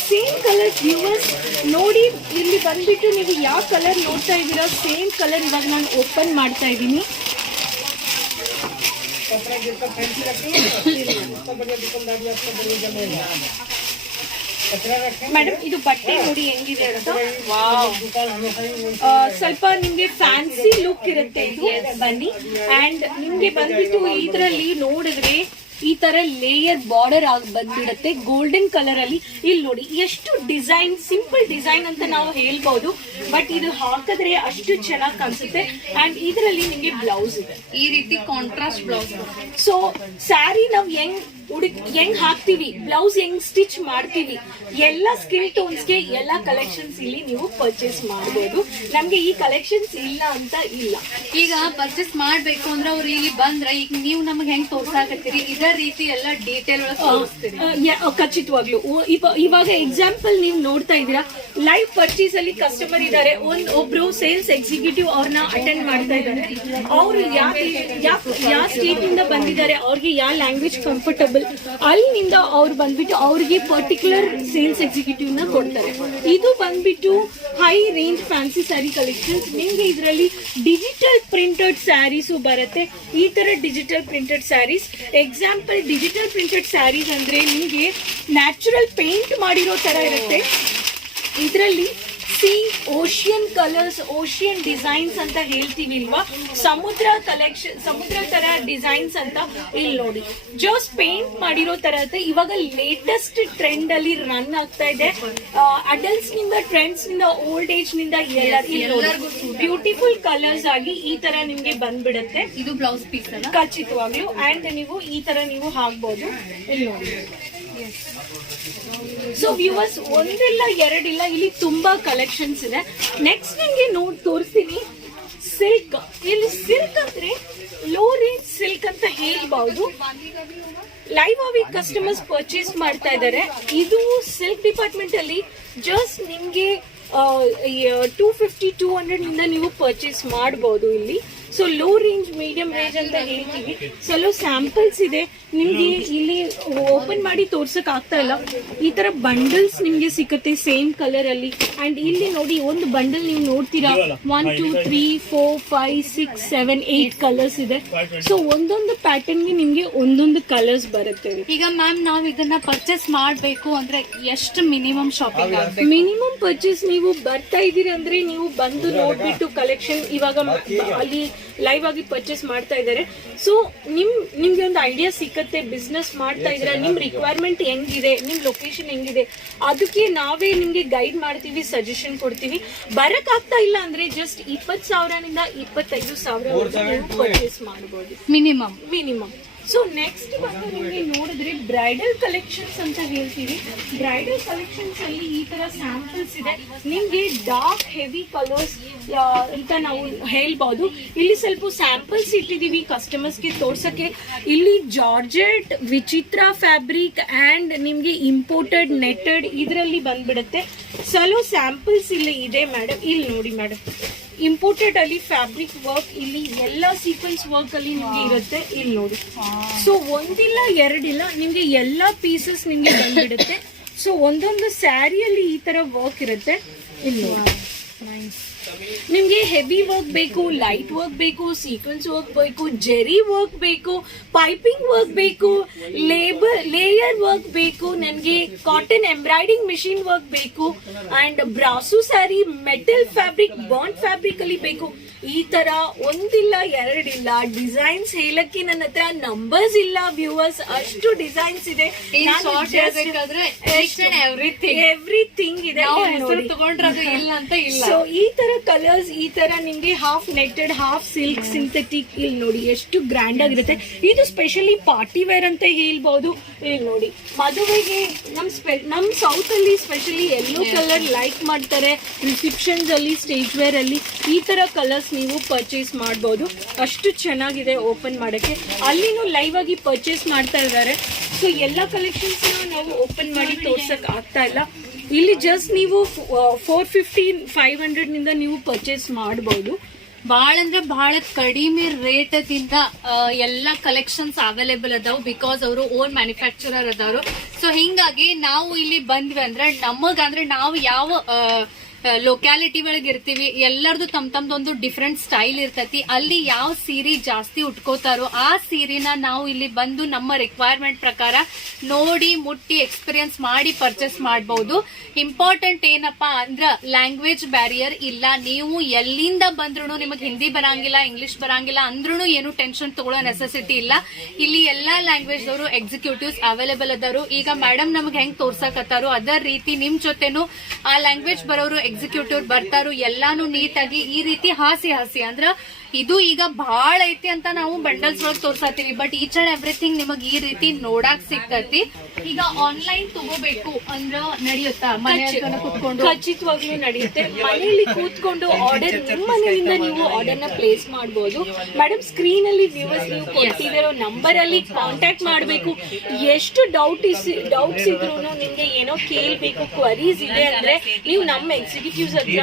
ಸೇಮ್ ಕಲರ್ ವ್ಯೂವರ್ಸ್ ನೋಡಿ ಇಲ್ಲಿ ಬಂದ್ಬಿಟ್ಟು ನೀವು ಯಾವ ಕಲರ್ ನೋಡ್ತಾ ಇದ್ದೀರಾ ಸೇಮ್ ಕಲರ್ ಇವಾಗ ನಾನು ಓಪನ್ ಮಾಡ್ತಾ ಇದ್ದೀನಿ. ಮೇಡಮ್ ಇದು ಬಟ್ಟೆ ನೋಡಿ ಹೆಂಗಿದೆ ಅಂತ. ಸ್ವಲ್ಪ ನಿಮ್ಗೆ ಫ್ಯಾನ್ಸಿ ಲುಕ್ ಇರುತ್ತೆ ಇದು. ಬನ್ನಿ. ಅಂಡ್ ನಿಮ್ಗೆ ಬಂದ್ಬಿಟ್ಟು ಇದರಲ್ಲಿ ನೋಡಿದ್ರೆ ಈ ತರ ಲೇಯರ್ ಬಾರ್ಡರ್ ಆಗಿ ಬಂದ್ಬಿಡುತ್ತೆ. ಗೋಲ್ಡನ್ ಕಲರ್ ಅಲ್ಲಿ. ಇಲ್ಲಿ ನೋಡಿ ಎಷ್ಟು ಡಿಸೈನ್ ಸಿಂಪಲ್ ಡಿಸೈನ್ ಅಂತ ನಾವು ಹೇಳ್ಬಹುದು ಬಟ್ ಇದು ಹಾಕಿದ್ರೆ ಅಷ್ಟು ಚೆನ್ನಾಗಿ ಕಾಣಿಸುತ್ತೆ. ಅಂಡ್ ಇದರಲ್ಲಿ ನಿಮಗೆ ಬ್ಲೌಸ್ ಇದೆ. ಈ ರೀತಿ ಕಾಂಟ್ರಾಸ್ಟ್ ಬ್ಲೌಸ್ ಸೊ ಸ್ಯಾರಿ ನಾವು ಹೆಂಗ್ ಹುಡುಕ್ ಹೆಂಗ್ ಹಾಕ್ತಿವಿ ಬ್ಲೌಸ್ ಹೆಂಗ್ ಸ್ಟಿಚ್ ಮಾಡ್ತೀವಿ ಎಲ್ಲ ಸ್ಕಿನ್ ಟೋನ್ಸ್ಗೆ ಎಲ್ಲ ಕಲೆಕ್ಷನ್ಸ್ ಇಲ್ಲಿ ನೀವು ಪರ್ಚೇಸ್ ಮಾಡಬಹುದು ನಮ್ಗೆ ಈ ಕಲೆಕ್ಷನ್ಸ್ ಇಲ್ಲ ಅಂತ ಇಲ್ಲ. ಈಗ ಪರ್ಚೇಸ್ ಮಾಡ್ಬೇಕು ಅಂದ್ರೆ ಅವ್ರು ಇಲ್ಲಿ ಬಂದ್ರೆ ಈಗ ನೀವು ನಮ್ಗೆ ಹೆಂಗ್ ತೋರ್ಸಾಕತ್ತೀರಿ? ಇದೇ ರೀತಿ ಎಲ್ಲ ಡೀಟೇಲ್ ಒಳಗೆ ತೋರಿಸ್ತೀರಿ. ಖಚಿತವಾಗ್ಲು. ಇವಾಗ ಎಕ್ಸಾಂಪಲ್ ನೀವು ನೋಡ್ತಾ ಇದೀರಾ ಲೈವ್ ಪರ್ಚೇಸ್ ಅಲ್ಲಿ ಕಸ್ಟಮರ್ ಇದ್ದಾರೆ ಒಂದ್ ಒಬ್ರು ಸೇಲ್ಸ್ ಎಕ್ಸಿಕ್ಯೂಟಿವ್ ಅವ್ರನ್ನ ಅಟೆಂಡ್ ಮಾಡ್ತಾ ಇದ್ದಾರೆ ಅವ್ರು ಯಾವ ಯಾವ ಸ್ಟೇಟ್ ಇಂದ ಬಂದಿದ್ದಾರೆ? ಅವ್ರಿಗೆ ಯಾವ ಲ್ಯಾಂಗ್ವೇಜ್ ಕಂಫರ್ಟಬಲ್ ಅಲ್ಲಿಂದ ಅವ್ರು ಬಂದ್ಬಿಟ್ಟು ಅವ್ರಿಗೆ ಪರ್ಟಿಕ್ಯುಲರ್ ಸೇಲ್ಸ್ ಎಕ್ಸಿಕ್ಯೂಟಿವ್ನ ಕೊಡ್ತಾರೆ. ಇದು ಬಂದ್ಬಿಟ್ಟು high range fancy sari collections ನಿಮ್ಗೆ ಇದರಲ್ಲಿ ಡಿಜಿಟಲ್ ಪ್ರಿಂಟೆಡ್ ಸ್ಯಾರೀಸು ಬರುತ್ತೆ. ಈ ತರ digital printed saris example digital printed saris ಅಂದ್ರೆ ನಿಮ್ಗೆ ನ್ಯಾಚುರಲ್ ಪೇಂಟ್ ಮಾಡಿರೋ ತರ ಇರುತ್ತೆ. ಇದರಲ್ಲಿ sea ocean colours ocean designs ಅಂತ ಹೇಳ್ತೀವಿ ಇಲ್ವಾ ಸಮುದ್ರ ಕಲೆಕ್ಷನ್ ಸಮುದ್ರ ತರ ಡಿಸೈನ್ಸ್ ಅಂತ ಇಲ್ಲಿ ನೋಡಿ. ಜಸ್ಟ್ ಪೇಂಟ್ ಮಾಡಿರೋ ತರ ಇವಾಗ ಲೇಟೆಸ್ಟ್ ಟ್ರೆಂಡ್ ಅಲ್ಲಿ ರನ್ ಆಗ್ತಾ ಇದೆ. ಅಡಲ್ಟ್ಸ್ನಿಂದ ಟ್ರೆಂಡ್ಸ್ನಿಂದ ಓಲ್ಡ್ ಏಜ್ನಿಂದ ಬ್ಯೂಟಿಫುಲ್ ಕಲರ್ಸ್ ಆಗಿ ಈ ತರ ನಿಮ್ಗೆ ಬಂದ್ಬಿಡುತ್ತೆ. ಇದು ಬ್ಲೌಸ್ ಪೀಸ್ ಖಚಿತವಾಗ್ಲು. ಅಂಡ್ ನೀವು ಈ ತರ ನೀವು ಹಾಕ್ಬೋದು. ಇಲ್ಲಿ ನೋಡಿ. ಸೊ ವ್ಯೂವರ್ಸ್ ಒಂದಿಲ್ಲ ಎರಡಿಲ್ಲ, ಇಲ್ಲಿ ತುಂಬಾ ಕಲೆಕ್ಷನ್ಸ್ ಇದೆ. ನೆಕ್ಸ್ಟ್ ನಿಮ್ಗೆ ನೋಡ್ ತೋರಿಸ್ತೀನಿ. ಸಿಲ್ಕ್ ಇಲ್ಲಿ ಸಿಲ್ಕ್ ಅಂದ್ರೆ ಲೋ ರೇಂಜ್ ಸಿಲ್ಕ್ ಅಂತ ಹೇಳ್ಬಹುದು ಲೈವ್ ಆಗಿ ಕಸ್ಟಮರ್ಸ್ ಪರ್ಚೇಸ್ ಮಾಡ್ತಾ ಇದ್ದಾರೆ. ಇದು ಸಿಲ್ಕ್ ಡಿಪಾರ್ಟ್ಮೆಂಟ್ ಅಲ್ಲಿ ಜಸ್ಟ್ ನಿಮ್ಗೆ ಟೂ ಫಿಫ್ಟಿ ಟೂ ಹಂಡ್ರೆಡ್ನಿಂದ ನೀವು ಪರ್ಚೇಸ್ ಮಾಡಬಹುದು ಇಲ್ಲಿ. So low range medium range ಅಂತ ಹೇಳ್ತೀವಿ. ಚಲೋ ಸ್ಯಾಂಪಲ್ಸ್ ಇದೆ. ನಿಮ್ಗೆ ಇಲ್ಲಿ ಓಪನ್ ಮಾಡಿ ತೋರ್ಸಕ್ ಆಗ್ತಾ ಇಲ್ಲ. ಈ ತರ ಬಂಡಲ್ಸ್ ನಿಮ್ಗೆ ಸಿಕ್ಕತ್ತೆ ಸೇಮ್ ಕಲರ್ ಅಲ್ಲಿ. ಅಂಡ್ ಇಲ್ಲಿ ನೋಡಿ ಒಂದು ಬಂಡಲ್ ನೀವು ನೋಡ್ತೀರಾ? One two three four five six seven eight colours ಇದೆ. ಸೊ ಒಂದೊಂದು ಪ್ಯಾಟರ್ನ್ಗೆ ನಿಮ್ಗೆ ಒಂದೊಂದು ಕಲರ್ಸ್ ಬರುತ್ತೆ. ಈಗ ಮ್ಯಾಮ್ ನಾವ್ ಇದನ್ನ ಪರ್ಚೇಸ್ ಮಾಡ್ಬೇಕು ಅಂದ್ರೆ ಎಷ್ಟು ಮಿನಿಮಮ್ ಶಾಪಿಂಗ್ ಆಗ್ಬೇಕು? ಮಿನಿಮಮ್ ಪರ್ಚೇಸ್ ನೀವು ಬರ್ತಾ ಇದ್ದೀರಿ ಅಂದ್ರೆ ನೀವು ಬಂದು ನೋಡ್ಬಿಟ್ಟು ಕಲೆಕ್ಷನ್ ಇವಾಗ ಅಲ್ಲಿ ಲೈವ್ ಆಗಿ ಪರ್ಚೇಸ್ ಮಾಡ್ತಾ ಇದ್ದಾರೆ. ಸೊ ನಿಮ್ ನಿಮ್ಗೆ ಒಂದು ಐಡಿಯಾ ಸಿಕ್ಕತ್ತೆ ಬಿಸ್ನೆಸ್ ಮಾಡ್ತಾ ಇದ್ರೆ ನಿಮ್ ರಿಕ್ವೈರ್ಮೆಂಟ್ ಹೆಂಗಿದೆ ನಿಮ್ ಲೊಕೇಶನ್ ಹೆಂಗಿದೆ? ಅದಕ್ಕೆ ನಾವೇ ನಿಮ್ಗೆ ಗೈಡ್ ಮಾಡ್ತೀವಿ ಸಜೆಷನ್ ಕೊಡ್ತೀವಿ. ಬರಕ್ ಆಗ್ತಾ ಇಲ್ಲ ಅಂದ್ರೆ ಜಸ್ಟ್ ಇಪ್ಪತ್ ಸಾವಿರನಿಂದ ಇಪ್ಪತ್ತೈದು ಸಾವಿರ ಪರ್ಚೇಸ್ ಮಾಡಬಹುದು ಮಿನಿಮಮ್ ಮಿನಿಮಮ್ ಸೊ ನೆಕ್ಸ್ಟ್ ಬಂದು ನಿಮಗೆ ನೋಡಿದ್ರೆ ಬ್ರೈಡಲ್ ಕಲೆಕ್ಷನ್ಸ್ ಅಂತ ಹೇಳ್ತೀವಿ. ಬ್ರೈಡಲ್ ಕಲೆಕ್ಷನ್ಸ್ ಅಲ್ಲಿ ಈ ತರ ಸ್ಯಾಂಪಲ್ಸ್ ಇದೆ. ನಿಮ್ಗೆ ಡಾರ್ಕ್ ಹೆವಿ ಕಲರ್ಸ್ ಅಂತ ನಾವು ಹೇಳ್ಬೋದು. ಇಲ್ಲಿ ಸ್ವಲ್ಪ ಸ್ಯಾಂಪಲ್ಸ್ ಇಟ್ಟಿದೀವಿ ಕಸ್ಟಮರ್ಸ್ಗೆ ತೋರ್ಸಕ್ಕೆ. ಇಲ್ಲಿ ಜಾರ್ಜೆಟ್ ವಿಚಿತ್ರ ಫ್ಯಾಬ್ರಿಕ್ ಅಂಡ್ ನಿಮಗೆ ಇಂಪೋರ್ಟೆಡ್ ನೆಟೆಡ್ ಇದರಲ್ಲಿ ಬಂದ್ಬಿಡುತ್ತೆ. ಸಲೋ ಸ್ಯಾಂಪಲ್ಸ್ ಇಲ್ಲಿ ಇದೆ ಮೇಡಮ್ ಇಲ್ಲಿ ನೋಡಿ ಮೇಡಮ್ ಇಂಪೋರ್ಟೆಡ್ ಅಲ್ಲಿ ಫ್ಯಾಬ್ರಿಕ್ ವರ್ಕ್ ಇಲ್ಲಿ ಎಲ್ಲ ಸೀಕ್ವೆನ್ಸ್ ವರ್ಕ್ ಅಲ್ಲಿ ನಿಮ್ಗೆ ಇರುತ್ತೆ. ಇಲ್ಲಿ ನೋಡಿ. ಸೊ ಒಂದಿಲ್ಲ, ಎರಡಿಲ್ಲ, ನಿಮ್ಗೆ ಎಲ್ಲಾ ಪೀಸಸ್ ನಿಮ್ಗೆ ಬಂದ್ಬಿಡುತ್ತೆ. ಸೊ ಒಂದೊಂದು ಸ್ಯಾರಿಯಲ್ಲಿ ಈ ತರ ವರ್ಕ್ ಇರುತ್ತೆ. ಇಲ್ಲಿ ನೋಡಿ. ನಿಮ್ಗೆ ಹೆವಿ ವರ್ಕ್ ಬೇಕು ಲೈಟ್ ವರ್ಕ್ ಬೇಕು ಸೀಕ್ವೆನ್ಸ್ ವರ್ಕ್ ಬೇಕು ಜೆರಿ ವರ್ಕ್ ಬೇಕು ಪೈಪಿಂಗ್ ವರ್ಕ್ ಬೇಕು ಲೇಬರ್ ಲೇಯರ್ ವರ್ಕ್ ಬೇಕು, ನನಗೆ ಕಾಟನ್ ಎಂಬ್ರಾಯ್ಡಿಂಗ್ ಮಿಷಿನ್ ವರ್ಕ್ ಬೇಕು and brass sari metal fabric bond fabric ಅಲ್ಲಿ ಬೇಕು. ಈ ತರ ಒಂದಿಲ್ಲ ಎರಡಿಲ್ಲ ಡಿಸೈನ್ಸ್ ಹೇಳಕ್ಕೆ ನನ್ನ ಹತ್ರ ನಂಬರ್ಸ್ ಇಲ್ಲ ವ್ಯೂವರ್ಸ್ ಅಷ್ಟು ಡಿಸೈನ್ಸ್ ಇದೆ. ಎವ್ರಿಥಿಂಗ್ ಇದೆ. ಸೊ ಈ ತರ ಕಲರ್ಸ್ ಈ ತರ ನಿಮ್ಗೆ half netted half silk synthetic ಇಲ್ಲಿ ನೋಡಿ ಎಷ್ಟು ಗ್ರ್ಯಾಂಡ್ ಆಗಿರುತ್ತೆ. ಇದು ಸ್ಪೆಷಲಿ ಪಾರ್ಟಿ ವೇರ್ ಅಂತ ಹೇಳ್ಬೋದು. ಇಲ್ಲಿ ನೋಡಿ ಮದುವೆಗೆ ನಮ್ ಸ್ಪೆ ನಮ್ ಸೌತ್ ಅಲ್ಲಿ ಸ್ಪೆಷಲಿ ಎಲ್ಲೋ ಕಲರ್ ಲೈಕ್ ಮಾಡ್ತಾರೆ. ರಿಸೆಪ್ಷನ್ಸ್ ಅಲ್ಲಿ ಸ್ಟೇಜ್ ವೇರ್ ಅಲ್ಲಿ ಈ ತರ ಕಲರ್ಸ್ ನೀವು ಪರ್ಚೇಸ್ ಮಾಡ್ಬೋದು. ಅಷ್ಟು ಚೆನ್ನಾಗಿದೆ ಓಪನ್ ಮಾಡೋಕ್ಕೆ. ಅಲ್ಲಿನೂ ಲೈವ್ ಆಗಿ ಪರ್ಚೇಸ್ ಮಾಡ್ತಾ ಇದ್ದಾರೆ. ಸೊ ಎಲ್ಲ ಕಲೆಕ್ಷನ್ಸ್ ನಾವು ಓಪನ್ ಮಾಡಿ ತೋರ್ಸಕ್ ಆಗ್ತಾ ಇಲ್ಲ. ಇಲ್ಲಿ ಜಸ್ಟ್ ನೀವು ಫೋರ್ ಫಿಫ್ಟಿ ಫೈವ್ ಹಂಡ್ರೆಡ್ನಿಂದ ನೀವು ಪರ್ಚೇಸ್ ಮಾಡಬಹುದು ಭಾಳ ಅಂದ್ರೆ ಬಹಳ ಕಡಿಮೆ ರೇಟ್ ದಿಂದ ಎಲ್ಲ ಕಲೆಕ್ಷನ್ಸ್ ಅವೈಲೇಬಲ್ ಅದಾವ ಬಿಕಾಸ್ ಅವರು ಓನ್ ಮ್ಯಾನುಫ್ಯಾಕ್ಚರರ್ ಅದಾರು ಸೊ ಹಿಂಗಾಗಿ ನಾವು ಇಲ್ಲಿ ಬಂದ್ವಿ ಅಂದ್ರೆ ನಮಗಂದ್ರೆ ನಾವು ಯಾವ ಲೊಕ್ಯಾಲಿಟಿ ಒಳಗೆ ಇರ್ತೀವಿ. ಎಲ್ಲರದು ತಮ್ ತಮ್ದೊಂದು ಡಿಫ್ರೆಂಟ್ ಸ್ಟೈಲ್ ಇರ್ತೈತಿ. ಅಲ್ಲಿ ಯಾವ ಸೀರೆ ಜಾಸ್ತಿ ಉಟ್ಕೋತಾರೋ ಆ ಸೀರೆನ ನಾವು ಇಲ್ಲಿ ಬಂದು ನಮ್ಮ ರಿಕ್ವೈರ್ಮೆಂಟ್ ಪ್ರಕಾರ ನೋಡಿ, ಮುಟ್ಟಿ ಎಕ್ಸ್ಪೀರಿಯನ್ಸ್ ಮಾಡಿ ಪರ್ಚೇಸ್ ಮಾಡಬಹುದು ಇಂಪಾರ್ಟೆಂಟ್ ಏನಪ್ಪಾ ಅಂದ್ರ ಲ್ಯಾಂಗ್ವೇಜ್ ಬ್ಯಾರಿಯರ್ ಇಲ್ಲ. ನೀವು ಎಲ್ಲಿಂದ ಬಂದ್ರು ನಿಮಗೆ ಹಿಂದಿ ಬರಂಗಿಲ್ಲ ಇಂಗ್ಲಿಷ್ ಬರಂಗಿಲ್ಲ ಅಂದ್ರೂ ಏನು ಟೆನ್ಷನ್ ತಗೊಳ್ಳೋ ನೆಸೆಸಿಟಿ ಇಲ್ಲ. ಇಲ್ಲಿ ಎಲ್ಲಾ ಲ್ಯಾಂಗ್ವೇಜ್ ದವರು ಎಕ್ಸಿಕ್ಯೂಟಿವ್ಸ್ ಅವೈಲೇಬಲ್ ಅದಾರು. ಈಗ ಮೇಡಮ್ ನಮ್ಗೆ ಹೆಂಗ್ ತೋರ್ಸಕತ್ತಾರೋ ಅದರ ರೀತಿ ನಿಮ್ ಜೊತೆನು ಆ ಲ್ಯಾಂಗ್ವೇಜ್ ಬರೋರು ಎಕ್ಸಿಕ್ಯೂಟಿವ್ ಬರ್ತಾರು ಎಲ್ಲಾನು ನೀಟಾಗಿ ಈ ರೀತಿ ಹಾಸಿ ಹಾಸಿ ಅಂದ್ರ ಇದು ಈಗ ಬಹಳ ಐತಿ ಅಂತ ನಾವು ಬಂಡಲ್ಸ್ ಒಳಗ್ ತೋರ್ಸತ್ತೀವಿ ಬಟ್ ಈಚ್ ಅಂಡ್ ಎವ್ರಿಥಿಂಗ್ ನಿಮಗ್ ಈ ರೀತಿ ನೋಡಾಕ್ ಸಿಗ್ತತಿ. ಈಗ ಆನ್ಲೈನ್ ತಗೋಬೇಕು ಅಂದ್ರ ನಡೆಯುತ್ತಾ? ಮನೆ ಕುತ್ಕೊಂಡು? ಖಚಿತವಾಗ್ಲೂ ನಡೆಯುತ್ತೆ. ಮನೆಯಲ್ಲಿ ಕೂತ್ಕೊಂಡು ಆರ್ಡರ್ ನಿಮ್ಮ ಮನೆಯಿಂದ ನೀವು ಆರ್ಡರ್ನ ಪ್ಲೇಸ್ ಮಾಡಬಹುದು ಮೇಡಮ್ ಸ್ಕ್ರೀನ್ ಅಲ್ಲಿ ವ್ಯೂವರ್ಸ್ ನೀವು ಕೊಟ್ಟಿರೋ ನಂಬರ್ ಅಲ್ಲಿ ಕಾಂಟ್ಯಾಕ್ಟ್ ಮಾಡಬೇಕು. ಎಷ್ಟು ಡೌಟ್ ಇಸ್ ಡೌಟ್ಸ್ ಇದ್ರು ನಿಮ್ಗೆ ಏನೋ ಕೇಳ್ಬೇಕು ಕ್ವರೀಸ್ ಇದೆ ಅಂದ್ರೆ ನೀವು ನಮ್ಮ ಎಕ್ಸಿಕ್ಯೂಟಿವ್ಸ್ ಹತ್ರ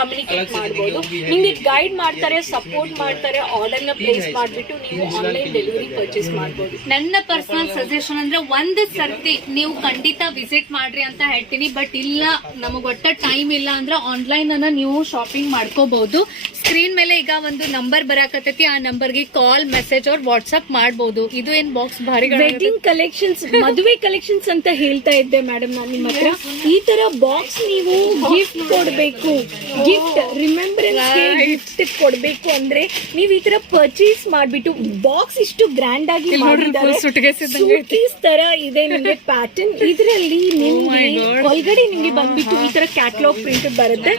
ಕಮ್ಯುನಿಕೇಟ್ ಮಾಡಬಹುದು ನಿಮ್ಗೆ ಗೈಡ್ ಮಾಡ್ತಾರೆ ಸಪೋರ್ಟ್ ಮಾಡ್ತಾರೆ ಆರ್ಡರ್ನ ಪ್ಲೇಸ್ ಮಾಡ್ಬಿಟ್ಟು ನೀವು ಆನ್ಲೈನ್ ಡೆಲಿವರಿ ಪರ್ಚೇಸ್ ಮಾಡಬಹುದು ನನ್ನ ಪರ್ಸನಲ್ ಸಜೆಷನ್ ಅಂದ್ರೆ ಒಂದ್ ಸರ್ತಿ ನೀವು ಖಂಡಿತ ವಿಸಿಟ್ ಮಾಡ್ರಿ ಅಂತ ಹೇಳ್ತೀನಿ ಬಟ್ ಇಲ್ಲ ನಮಗ್ ಒಟ್ಟ ಟೈಮ್ ಇಲ್ಲ ಅಂದ್ರೆ ಆನ್ಲೈನ್ ಅನ್ನ ನೀವು ಶಾಪಿಂಗ್ ಮಾಡ್ಕೋಬಹುದು ಸ್ಕ್ರೀನ್ ಮೇಲೆ ಈಗ ಒಂದು ನಂಬರ್ ಬರಾಕತ್ತೈತಿ. ಆ ನಂಬರ್ಗೆ ಕಾಲ್ ಮೆಸೇಜ್ ಅವ್ರ ವಾಟ್ಸ್ಆಪ್ ಮಾಡಬಹುದು ಇದು ಏನ್ ಬಾಕ್ಸ್ ಭಾರಿ ವೆಡ್ಡಿಂಗ್ ಕಲೆಕ್ಷನ್ಸ್ ಮದುವೆ ಕಲೆಕ್ಷನ್ಸ್ ಅಂತ ಹೇಳ್ತಾ ಇದ್ದೆ ಮೇಡಮ್ ನಾನು ನಿಮ್ಮ ಹತ್ರ. ಈ ತರ ಬಾಕ್ಸ್ ನೀವು ಗಿಫ್ಟ್ ಕೊಡ್ಬೇಕು. ಗಿಫ್ಟ್ ರಿಮೆಂಬರೆನ್ಸ್ ಗಿಫ್ಟ್ ಕೊಡ್ಬೇಕು ಅಂದ್ರೆ ನೀವು ಈ ತರ ಪರ್ಚೇಸ್ ಮಾಡ್ಬಿಟ್ಟು ಬಾಕ್ಸ್ ಇಷ್ಟು ಗ್ರ್ಯಾಂಡ್ ಆಗಿ. ತರ ಇದೆ ನಿಮಗೆ ಪ್ಯಾಟರ್ನ್ ಇದರಲ್ಲಿ ನಿಮ್ಗೆ ಒಳಗಡೆ ನಿಮ್ಗೆ ಬಂದ್ಬಿಟ್ಟು ಈ ತರ ಕ್ಯಾಟ್ಲಾಗ್ ಪ್ರಿಂಟ್ ಬರುತ್ತೆ.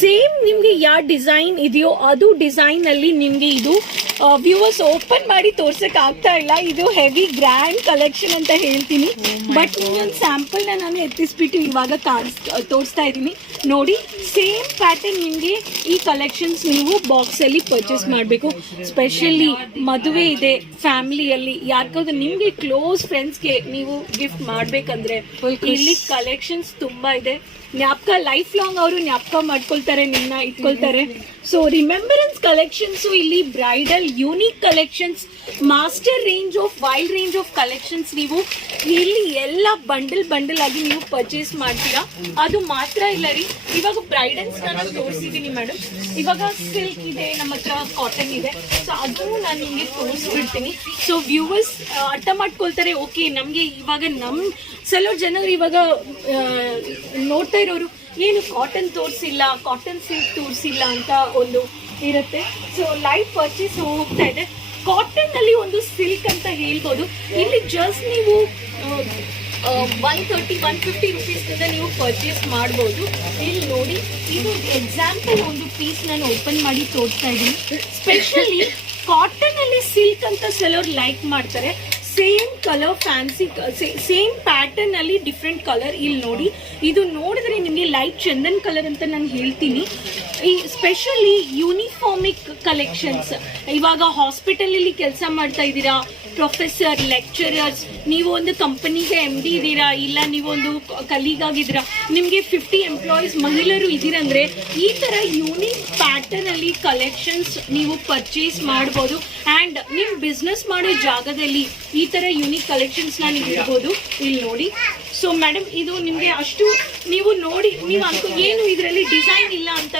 ಸೇಮ್ ನಿಮ್ಗೆ ಯಾವ ಡಿಸೈನ್ ಇದೆಯೋ ಅದು ಡಿಸೈನ್ ಅಲ್ಲಿ ನಿಮ್ಗೆ ಇದು ವ್ಯೂವರ್ಸ್ ಓಪನ್ ಮಾಡಿ ತೋರ್ಸಕ್ ಆಗ್ತಾ ಇಲ್ಲ. ಇದು ಹೆವಿ ಗ್ರ್ಯಾಂಡ್ ಕಲೆಕ್ಷನ್ ಅಂತ ಹೇಳ್ತೀನಿ. ಬಟ್ ನಿಮ್ಗೊಂದು ಸ್ಯಾಂಪಲ್ನ ನಾನು ಎತ್ತಿಸ್ಬಿಟ್ಟು ಇವಾಗ ಕಾಣಿಸ್, ತೋರಿಸ್ತಾ ಇದ್ದೀನಿ. ನೋಡಿ ಸೇಮ್ ಪ್ಯಾಟರ್ನ್ ನಿಮಗೆ ಈ ಕಲೆಕ್ಷನ್ಸ್ ನೀವು ಬಾಕ್ಸ್ ಅಲ್ಲಿ ಪರ್ಚೇಸ್ ಮಾಡಬೇಕು. ಸ್ಪೆಷಲಿ ಮದುವೆ ಇದೆ ಫ್ಯಾಮಿಲಿಯಲ್ಲಿ ಯಾರ್ಕಾದ್ರೂ ನಿಮಗೆ ಕ್ಲೋಸ್ ಫ್ರೆಂಡ್ಸ್ಗೆ ನೀವು ಗಿಫ್ಟ್ ಮಾಡಬೇಕಂದ್ರೆ ಇಲ್ಲಿ ಕಲೆಕ್ಷನ್ಸ್ ತುಂಬಾ ಇದೆ. ಜ್ಞಾಪಕ ಲೈಫ್ ಲಾಂಗ್ ಅವರು ಜ್ಞಾಪಕ ಮಾಡ್ಕೊಳ್ತಾರೆ ನಿನ್ನ ಇಟ್ಕೊಳ್ತಾರೆ. ಸೊ ರಿಮೆಂಬರೆನ್ಸ್ ಕಲೆಕ್ಷನ್ಸು ಇಲ್ಲಿ bridal unique collections master range of wild range of collections ನೀವು ಇಲ್ಲಿ ಎಲ್ಲ ಬಂಡಲ್ ಬಂಡಲ್ ಆಗಿ ನೀವು ಪರ್ಚೇಸ್ ಮಾಡ್ತೀರಾ. ಅದು ಮಾತ್ರ ಇಲ್ಲ ರೀ. ಇವಾಗ ಬ್ರೈಡಲ್ಸ್ ನಾನು ತೋರಿಸಿದ್ದೀನಿ ಮೇಡಮ್ ಇವಾಗ ಸಿಲ್ಕ್ ಇದೆ, ನಮ್ಮ ಹತ್ರ ಕಾಟನ್ ಇದೆ. ಸೊ ಅದು ನಾನು ನಿಮಗೆ ತೋರಿಸ್ಬಿಡ್ತೀನಿ. ಸೊ ವ್ಯೂವರ್ಸ್ ಅರ್ಥ ಮಾಡ್ಕೊಳ್ತಾರೆ ಓಕೆ ನಮಗೆ ಇವಾಗ ನಮ್ಮ ಸಲೋ ಜನರು ಇವಾಗ ನೋಡ್ತಾ ಇರೋರು ಏನು ಕಾಟನ್ ತೋರಿಸಿಲ್ಲ ಕಾಟನ್ ಸಿಲ್ಕ್ ತೋರಿಸಿಲ್ಲ ಅಂತ ಒಂದು ಇರುತ್ತೆ. ಸೊ ಲೈವ್ ಪರ್ಚೇಸ್ ಹೋಗ್ತಾ ಇದೆ. ಕಾಟನ್ ಅಲ್ಲಿ ಒಂದು ಸಿಲ್ಕ್ ಅಂತ ಹೇಳ್ಬೋದು. ಇಲ್ಲಿ ಜಸ್ಟ್ ನೀವು ಒನ್ ತರ್ಟಿ ಒನ್ ಫಿಫ್ಟಿ ರುಪೀಸ್ನಿಂದ ನೀವು ಪರ್ಚೇಸ್ ಮಾಡ್ಬೋದು. ಇಲ್ಲಿ ನೋಡಿ, ಇದು ಎಕ್ಸಾಂಪಲ್ ಒಂದು ಪೀಸ್ ನಾನು ಓಪನ್ ಮಾಡಿ ತೋರಿಸ್ತಾ ಇದ್ದೀನಿ. ಸ್ಪೆಷಲಿ ಕಾಟನ್ ಅಲ್ಲಿ ಸಿಲ್ಕ್ ಅಂತ ಸೆಲವ್ರು ಲೈಕ್ ಮಾಡ್ತಾರೆ. Same colour fancy same pattern ಅಲ್ಲಿ ಡಿಫ್ರೆಂಟ್ ಕಲರ್ ಇಲ್ಲಿ ನೋಡಿ. ಇದು ನೋಡಿದ್ರೆ ನಿಮಗೆ ಲೈಟ್ ಚಂದನ್ ಕಲರ್ ಅಂತ ನಾನು ಹೇಳ್ತೀನಿ. ಈ ಸ್ಪೆಷಲಿ ಯೂನಿಫಾರ್ಮಿಕ್ ಕಲೆಕ್ಷನ್ಸ್ ಇವಾಗ ಹಾಸ್ಪಿಟಲಲ್ಲಿ ಕೆಲಸ ಮಾಡ್ತಾ ಇದ್ದೀರಾ? ಪ್ರೊಫೆಸರ್ ಲೆಕ್ಚರರ್ಸ್ ನೀವು ಒಂದು ಕಂಪನಿಗೆ ಎಂ ಡಿ ಇದ್ದೀರಾ? ಇಲ್ಲ ನೀವು ಒಂದು ಕಲೀಗ್ ಆಗಿದ್ದೀರಾ ನಿಮಗೆ ಫಿಫ್ಟಿ ಎಂಪ್ಲಾಯೀಸ್ ಮಹಿಳೆಯರು ಇದ್ದೀರಂದ್ರೆ ಈ ಥರ ಯೂನಿಕ್ ಪ್ಯಾಟರ್ನ್ ಅಲ್ಲಿ ಕಲೆಕ್ಷನ್ಸ್ ನೀವು ಪರ್ಚೇಸ್ ಮಾಡ್ಬೋದು. ಆ್ಯಂಡ್ ನಿಮ್ಮ ಬಿಸ್ನೆಸ್ ಮಾಡೋ ಜಾಗದಲ್ಲಿ ಈ ಥರ ಯೂನಿಕ್ ಕಲೆಕ್ಷನ್ಸ್ನ ನೀವು ಇಡ್ಬೋದು ಇಲ್ಲಿ ನೋಡಿ. ಸೊ ಮೇಡಮ್ ಇದು ನಿಮಗೆ ಅಷ್ಟು ನೀವು ನೋಡಿ ನೀವು ಅನ್ಕೋ ಏನು ಇದರಲ್ಲಿ ಡಿಸೈನ್ ಇಲ್ಲ ಅಂತ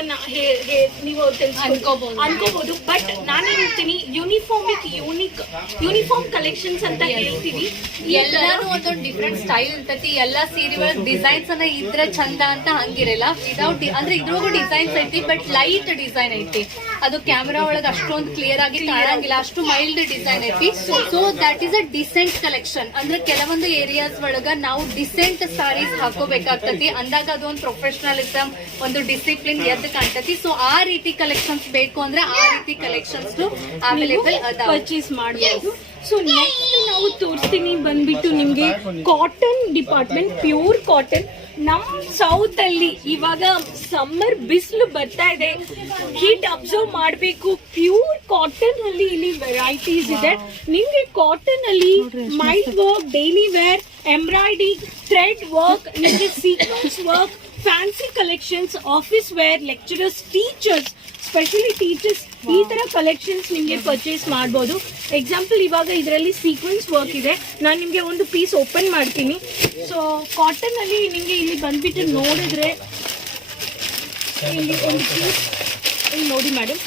ನೀವು ಅನ್ಕೋಬಹುದು. ಅನ್ಕೋಬಹುದು. ಬಟ್ ನಾನು ಹೇಳ್ತೀನಿ ಯೂನಿಫಾರ್ಮಿಕ್ ಯೂನಿಕ್ ಯೂನಿಫಾರ್ಮ್ ಕಲೆಕ್ಷನ್ಸ್ ಅಂತ ಹೇಳ್ತೀವಿ. ಎಲ್ಲರೂ ಒಂದೊಂದು ಡಿಫ್ರೆಂಟ್ ಸ್ಟೈಲ್ ಇರ್ತೈತಿ. ಎಲ್ಲಾ ಸೀರೆ ಒಳಗ್ ಡಿಸೈನ್ಸ್ ಅನ್ನ ಇದ್ರೆ ಚಂದ ಅಂತ ಹಂಗಿರಲ್ಲ. ವಿದೌಟ್ ಅಂದ್ರೆ ಇದ್ರೊಳಗೂ ಡಿಸೈನ್ಸ್ ಐತಿ ಬಟ್ ಲೈಟ್ ಡಿಸೈನ್ ಐತಿ. ಅದು ಕ್ಯಾಮ್ರಾ ಒಳಗೆ ಅಷ್ಟೊಂದು ಕ್ಲಿಯರ್ ಆಗಿ ಕಾಣಂಗಿಲ್ಲ. ಅಷ್ಟು ಮೈಲ್ಡ್ ಡಿಸೈನ್ ಐತಿ. So that is a decent collection ಅಂದ್ರೆ ಕೆಲವೊಂದು ಏರಿಯಾಸ್ ಒಳಗ ನಾವು ಡಿಸೆಂಟ್ ಸಾರೀಸ್ ಹಾಕೋಬೇಕಾಗ್ತತಿ. ಅಂದಾಗ ಅದೊಂದು ಒಂದು ಪ್ರೊಫೆಷನಲಿಸಮ್ ಒಂದು ಡಿಸಿಪ್ಲಿನ್ ಎದ್ದು ಕಾಣ್ತತಿ. ಸೊ ಆ ರೀತಿ ಕಲೆಕ್ಷನ್ಸ್ ಬೇಕು ಅಂದ್ರೆ ಆ ರೀತಿ ಕಲೆಕ್ಷನ್ಸ್ ಅವೈಲೇಬಲ್ ಅದಾವ. ಪರ್ಚೇಸ್ ಮಾಡಬಹುದು ಸೊ ನೆಕ್ಸ್ಟ್ ನಾವು ತೋರಿಸ್ತೀನಿ ಬಂದ್ಬಿಟ್ಟು ನಿಮಗೆ ಕಾಟನ್ ಡಿಪಾರ್ಟ್ಮೆಂಟ್ ಪ್ಯೂರ್ ಕಾಟನ್ ನಮ್ಮ ಸೌತ್ ಅಲ್ಲಿ ಇವಾಗ ಸಮ್ಮರ್ ಬಿಸಿಲು ಬರ್ತಾ ಇದೆ. ಹೀಟ್ ಅಬ್ಸರ್ವ್ ಮಾಡಬೇಕು. ಪ್ಯೂರ್ ಕಾಟನ್ ಅಲ್ಲಿ ಇಲ್ಲಿ ವೆರೈಟೀಸ್ ಇದೆ. ನಿಮಗೆ ಕಾಟನ್ ಅಲ್ಲಿ mild work daily wear embroidery thread work ನಿಮಗೆ sequence work fancy collections office wear lecturers teachers specially teachers ಈ ತರ ಕಲೆಕ್ಷನ್ಸ್ ನಿಮಗೆ ಪರ್ಚೇಸ್ ಮಾಡ್ಬೋದು. ಎಕ್ಸಾಂಪಲ್ ಇವಾಗ ಇದರಲ್ಲಿ ಸೀಕ್ವೆನ್ಸ್ ವರ್ಕ್ ಇದೆ. ನಾನು ನಿಮಗೆ ಒಂದು ಪೀಸ್ ಓಪನ್ ಮಾಡ್ತೀನಿ. ಸೊ ಕಾಟನ್ ಅಲ್ಲಿ ನಿಮಗೆ ಇಲ್ಲಿ ಬಂದ್ಬಿಟ್ಟು ನೋಡಿದ್ರೆ ಇಲ್ಲಿ ಒಂದು ಪೀಸ್ ಇಲ್ಲಿ ನೋಡಿ ಮೇಡಮ್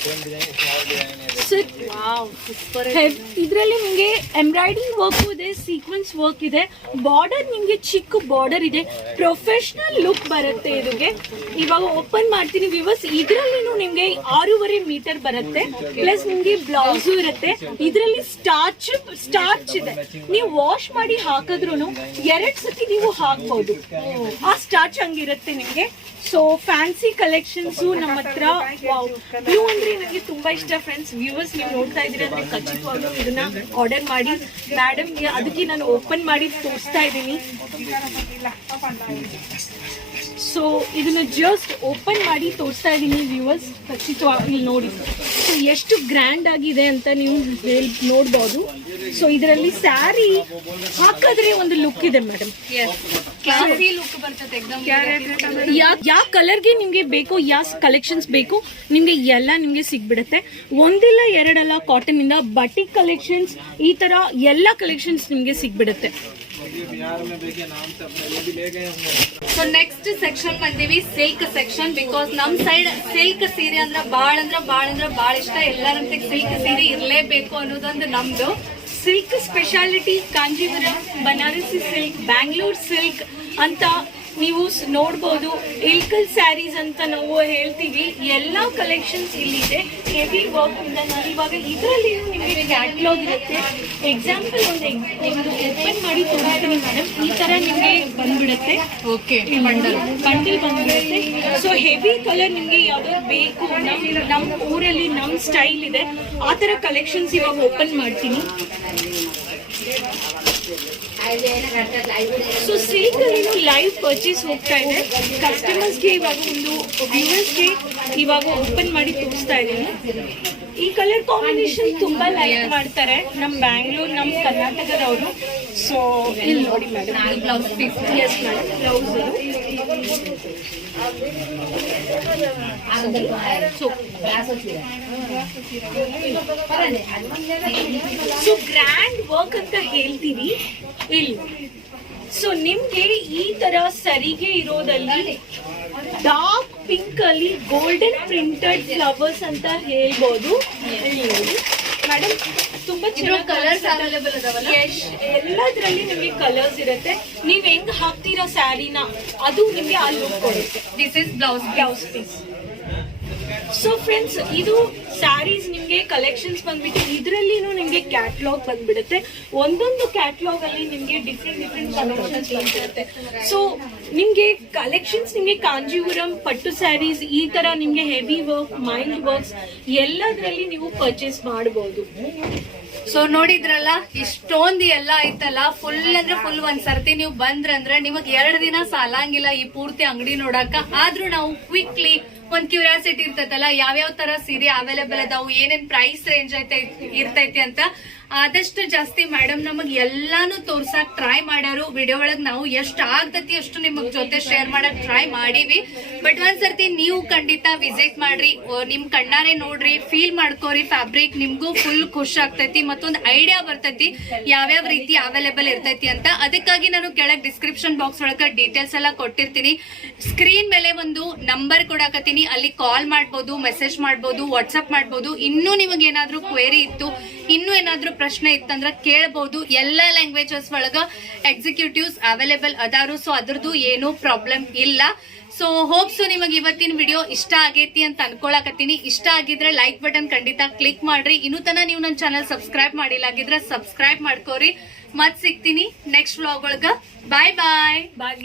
ಸರ್ ಇದರಲ್ಲಿ ನಿಮಗೆ ಎಂಬ್ರಾಯ್ಡಿಂಗ್ ವರ್ಕ್ ಇದೆ ಸೀಕ್ವೆನ್ಸ್ ವರ್ಕ್ ಇದೆ ಬಾರ್ಡರ್ ನಿಮಗೆ ಚಿಕ್ಕ ಬಾರ್ಡರ್ ಇದೆ. ಪ್ರೊಫೆಷನಲ್ ಲುಕ್ ಬರುತ್ತೆ ಇದಕ್ಕೆ ಇವಾಗ ಓಪನ್ ಮಾಡ್ತೀನಿ ವಿವರ್ಸ್ ಇದರಲ್ಲಿನೂ ನಿಮಗೆ ಆರೂವರೆ ಮೀಟರ್ ಬರುತ್ತೆ. ಪ್ಲಸ್ ನಿಮಗೆ ಬ್ಲೌಸು ಇರುತ್ತೆ. ಇದರಲ್ಲಿ ಸ್ಟಾರ್ಚ್ ಸ್ಟಾರ್ಚ್ ಇದೆ. ನೀವು ವಾಶ್ ಮಾಡಿ ಹಾಕಿದ್ರು ಎರಡ್ ಸತಿ ನೀವು ಹಾಕ್ಬೋದು. ಆ ಸ್ಟಾರ್ಚ್ ಹಂಗಿರುತ್ತೆ ನಿಮಗೆ. ಸೊ ಫ್ಯಾನ್ಸಿ ಕಲೆಕ್ಷನ್ಸು ನಮ್ಮ ಹತ್ರ ಬ್ಲೂ ಅಂದ್ರೆ ನನಗೆ ತುಂಬಾ ಇಷ್ಟ ಫ್ರೆಂಡ್ಸ್ ವ್ಯೂವರ್ಸ್ ನೀವು ನೋಡ್ತಾ ಇದ್ದೀರಿ ಅಂದ್ರೆ ಖಚಿತವಾಗ್ಲೂ ಇದನ್ನ ಆರ್ಡರ್ ಮಾಡಿ. ಮೇಡಮ್ ಅದಕ್ಕೆ ನಾನು ಓಪನ್ ಮಾಡಿ ತೋರಿಸ್ತಾ ಇದ್ದೀನಿ. ಸೊ ಇದನ್ನ ಜಸ್ಟ್ ಓಪನ್ ಮಾಡಿ ತೋರಿಸ್ತಾ ಇದ್ದೀನಿ ವ್ಯೂವರ್ಸ್ ಖಚಿತವಾಗಿ ಇಲ್ಲಿ ನೋಡಿ. ಸೊ ಎಷ್ಟು ಗ್ರ್ಯಾಂಡ್ ಆಗಿದೆ ಅಂತ ನೀವು ಹೇಳಿ ನೋಡ್ಬೋದು. ಸೊ ಇದರಲ್ಲಿ ಸ್ಯಾರಿ ಹಾಕಿದ್ರೆ ಒಂದು ಲುಕ್ ಇದೆ ಮೇಡಮ್ ಯಾವ ಕಲರ್ಗೆ ನಿಮಗೆ ಬೇಕು ಯಾವ ಕಲೆಕ್ಷನ್ಸ್ ಬೇಕು ನಿಮಗೆ ಎಲ್ಲ ನಿಮಗೆ ಸಿಗ್ಬಿಡುತ್ತೆ. ಒಂದಿಲ್ಲ ಎರಡಲ್ಲ ಕಾಟನ್ ಇಂದ ಬಟಿಕ್ ಕಲೆಕ್ಷನ್ಸ್ ಈ ತರ ಎಲ್ಲ ಕಲೆಕ್ಷನ್ಸ್ ನಿಮಗೆ ಸಿಗ್ಬಿಡುತ್ತೆ. ಸೊ ನೆಕ್ಸ್ಟ್ ಸೆಕ್ಷನ್ ಬಂದೀವಿ ಸಿಲ್ಕ್ ಸೆಕ್ಷನ್ ಬಿಕಾಸ್ ನಮ್ ಸೈಡ್ ಸಿಲ್ಕ್ ಸೀರೆ ಅಂದ್ರೆ ಬಾಳ್ ಅಂದ್ರೆ ಬಾಳ್ ಅಂದ್ರೆ ಬಾಳ ಇಷ್ಟ. ಎಲ್ಲರಂತೆ ಸಿಲ್ಕ್ ಸೀರೆ ಇರಲೇಬೇಕು ಅನ್ನೋದೊಂದು ನಮ್ದು. Silk speciality Kanjeevaram Banarasi silk Bangalore silk ಅಂತ ನೀವು ನೋಡ್ಬೋದು ಇಲ್ಕಲ್ ಸ್ಯಾರೀಸ್ ಅಂತ ನಾವು ಹೇಳ್ತೀವಿ. ಎಲ್ಲ ಕಲೆಕ್ಷನ್ಸ್ ಇಲ್ಲಿದೆ. ಹೆವಿ ವರ್ಕ್ ಇಂದ ನಾನು ಇವಾಗ ಇದರಲ್ಲಿ ನಿಮಗೆ ಕ್ಯಾಟ್ಲಾಗ್ ಇರುತ್ತೆ. ಎಕ್ಸಾಂಪಲ್ ಒಂದು ಒಂದು ಓಪನ್ ಮಾಡಿ ತೋರಿಸ್ತೀನಿ ಮೇಡಮ್ ಈ ತರ ನಿಮಗೆ ಬಂದ್ಬಿಡುತ್ತೆ. ಓಕೆ ಬಂಡಲ್ ಬಂಡಲ್ ಬಂದ್ಬಿಡುತ್ತೆ. ಸೊ ಹೆವಿ ಕಲರ್ ನಿಮಗೆ ಯಾವ್ದಾದ್ರು ಬೇಕು? ನಮ್ ನಮ್ಮ ಊರಲ್ಲಿ ನಮ್ಮ ಸ್ಟೈಲ್ ಇದೆ. ಆ ಥರ ಕಲೆಕ್ಷನ್ಸ್ ಇವಾಗ ಓಪನ್ ಮಾಡ್ತೀನಿ. ಸೊ ಅಲ್ಲಿ ಲೈವ್ ಪರ್ಚೇಸ್ ಹೋಗ್ತಾ ಇದೆ. ಕಸ್ಟಮರ್ಸ್ಗೆ ಇವಾಗ ಒಂದು ವ್ಯೂವರ್ಸ್ಗೆ ಇವಾಗ ಓಪನ್ ಮಾಡಿ ತೋರಿಸ್ತಾ ಇದ್ದೀನಿ. ಈ ಕಲರ್ ಕಾಂಬಿನೇಷನ್ ತುಂಬ ಲೈಕ್ ಮಾಡ್ತಾರೆ. ನಮ್ಮ ಬ್ಯಾಂಗ್ಳೂರ್ ನಮ್ಮ ಕರ್ನಾಟಕದವರು. ಸೊ ಇಲ್ಲಿ ನೋಡಿ madam blouse piece yes madam blouse so grand work ಅಂತ ಹೇಳ್ತೀವಿ ಇಲ್ಲಿ. ಸೊ ನಿಮ್ಗೆ ಈ ತರ ಸರಿಗೆ ಇರೋದಲ್ಲಿ ಡಾರ್ಕ್ ಪಿಂಕ್ ಅಲ್ಲಿ ಗೋಲ್ಡನ್ ಪ್ರಿಂಟೆಡ್ ಫ್ಲವರ್ಸ್ ಅಂತ ಹೇಳ್ಬೋದು. ಮೇಡಮ್ ತುಂಬಾ ಚೆನ್ನಾಗಿ ಕಲರ್ಸ್ ಅವೈಲೇಬಲ್ ಅದಾವಲ್ಲ ಎಲ್ಲದರಲ್ಲಿ ನಿಮಗೆ ಕಲರ್ಸ್ ಇರುತ್ತೆ. ನೀವ್ ಹೆಂಗ್ ಹಾಕ್ತೀರಾ ಸ್ಯಾರಿನ ಅದು ನಿಮ್ಗೆ ಆ ಲುಕ್ ಕೊಡುತ್ತೆ. This is blouse blouse piece so friends ಇದು ಸ್ಯಾರೀಸ್ ನಿಮಗೆ ಕಲೆಕ್ಷನ್ಸ್ ಬಂದ್ಬಿಟ್ಟು, ಇದರಲ್ಲಿನೂ ನಿಮಗೆ ಕ್ಯಾಟ್ಲಾಗ್ ಬಂದ್ಬಿಡುತ್ತೆ. ಒಂದೊಂದು ಕ್ಯಾಟ್ಲಾಗ್ ಅಲ್ಲಿ ನಿಮಗೆ ಡಿಫ್ರೆಂಟ್ ಡಿಫ್ರೆಂಟ್ ಕಲೆಕ್ಷನ್ಸ್ ಬಂದಿರುತ್ತೆ ಸೊ ನಿಮಗೆ ಕಲೆಕ್ಷನ್ಸ್ ನಿಮಗೆ ಕಾಂಜೀವರಂ ಪಟ್ಟು ಸ್ಯಾರೀಸ್ ಈ ತರ ನಿಮಗೆ ಹೆವಿ ವರ್ಕ್ ಮೈಲ್ಡ್ ವರ್ಕ್ಸ್ ಎಲ್ಲದರಲ್ಲಿ ನೀವು ಪರ್ಚೇಸ್ ಮಾಡಬಹುದು ಸೊ ನೋಡಿದ್ರಲ್ಲ, ಇಷ್ಟೊಂದು ಎಲ್ಲ ಐತಲ್ಲ ಫುಲ್ ಅಂದ್ರೆ ಫುಲ್ ಒಂದ್ ಸರ್ತಿ ನೀವು ಬಂದ್ರಂದ್ರೆ ನಿಮಗ್ ಎರಡ್ ದಿನ ಸಾಲಂಗಿಲ್ಲ ಈ ಪೂರ್ತಿ ಅಂಗಡಿ ನೋಡಾಕ. ಆದ್ರೂ ನಾವು ಕ್ವಿಕ್ಲಿ ಒಂದ್ ಕ್ಯೂರಿಯಾಸಿಟಿ ಇರ್ತೈತಲ್ಲ? ಯಾವ್ಯಾವ ತರ ಸೀರೆ ಅವೈಲೇಬಲ್ ಅದಾವು? ಏನೇನ್ ಪ್ರೈಸ್ ರೇಂಜ್ ಐತೆ ಇರ್ತೈತಿ ಅಂತ? ಆದಷ್ಟು ಜಾಸ್ತಿ ಮೇಡಮ್ ನಮಗ್ ಎಲ್ಲಾನು ತೋರ್ಸಕ್ ಟ್ರೈ ಮಾಡ್ಯಾರು ವಿಡಿಯೋ ಒಳಗ್ ನಾವು ಎಷ್ಟ್ ಆಗ್ತತಿ ಅಷ್ಟು ನಿಮಗ್ ಜೊತೆ ಶೇರ್ ಮಾಡಕ್ ಟ್ರೈ ಮಾಡೀವಿ. ಬಟ್ ಒಂದ್ಸರ್ತಿ ನೀವು ಖಂಡಿತ ವಿಸಿಟ್ ಮಾಡ್ರಿ. ನಿಮ್ ಕಣ್ಣಾರೆ ನೋಡ್ರಿ ಫೀಲ್ ಮಾಡ್ಕೋರಿ ಫ್ಯಾಬ್ರಿಕ್ ನಿಮ್ಗೂ ಫುಲ್ ಖುಷಿ ಆಗ್ತೈತಿ ಮತ್ತೊಂದ್ ಐಡಿಯಾ ಬರ್ತೈತಿ. ಯಾವ್ಯಾವ ರೀತಿ ಅವೈಲೇಬಲ್ ಇರ್ತೈತಿ ಅಂತ. ಅದಕ್ಕಾಗಿ ನಾನು ಕೆಳಗ್ ಡಿಸ್ಕ್ರಿಪ್ಷನ್ ಬಾಕ್ಸ್ ಒಳಗ ಡೀಟೇಲ್ಸ್ ಎಲ್ಲ ಕೊಟ್ಟಿರ್ತೀನಿ. ಸ್ಕ್ರೀನ್ ಮೇಲೆ ಒಂದು ನಂಬರ್ ಕೊಡಾಕತ್ತೀನಿ. ಅಲ್ಲಿ ಕಾಲ್ ಮಾಡ್ಬೋದು ಮೆಸೇಜ್ ಮಾಡ್ಬೋದು ವಾಟ್ಸಪ್ ಮಾಡ್ಬೋದು. ಇನ್ನೂ ನಿಮಗೆ ಏನಾದ್ರೂ ಕ್ವೇರಿ ಇತ್ತು ಇನ್ನೂ ಏನಾದ್ರೂ ಪ್ರಶ್ನೆ ಇತ್ತಂದ್ರ ಕೇಳಬಹುದು ಎಲ್ಲ ಲ್ಯಾಂಗ್ವೇಜಸ್ ಒಳಗ ಎಕ್ಸಿಕ್ಯೂಟಿವ್ಸ್ ಅವೈಲೇಬಲ್ ಅದಾರು. ಸೊ ಅದ್ರದ್ದು ಏನೂ ಪ್ರಾಬ್ಲಮ್ ಇಲ್ಲ. ಸೊ ಹೋಪ್ಸು ನಿಮಗೆ ಇವತ್ತಿನ ವಿಡಿಯೋ ಇಷ್ಟ ಆಗೈತಿ ಅಂತ ಅನ್ಕೊಳಕತ್ತೀನಿ. ಇಷ್ಟ ಆಗಿದ್ರೆ ಲೈಕ್ ಬಟನ್ ಖಂಡಿತ ಕ್ಲಿಕ್ ಮಾಡ್ರಿ. ಇನ್ನೂ ತನ ನೀವು ನನ್ನ ಚಾನಲ್ ಸಬ್ಸ್ಕ್ರೈಬ್ ಮಾಡಿಲ್ಲ ಆಗಿದ್ರೆ ಸಬ್ಸ್ಕ್ರೈಬ್ ಮಾಡ್ಕೋರಿ. ಮತ್ ಸಿಗ್ತೀನಿ ನೆಕ್ಸ್ಟ್ ವ್ಲಾಗ್ ಒಳಗ. ಬಾಯ್ ಬಾಯ್ ಬಾಯ್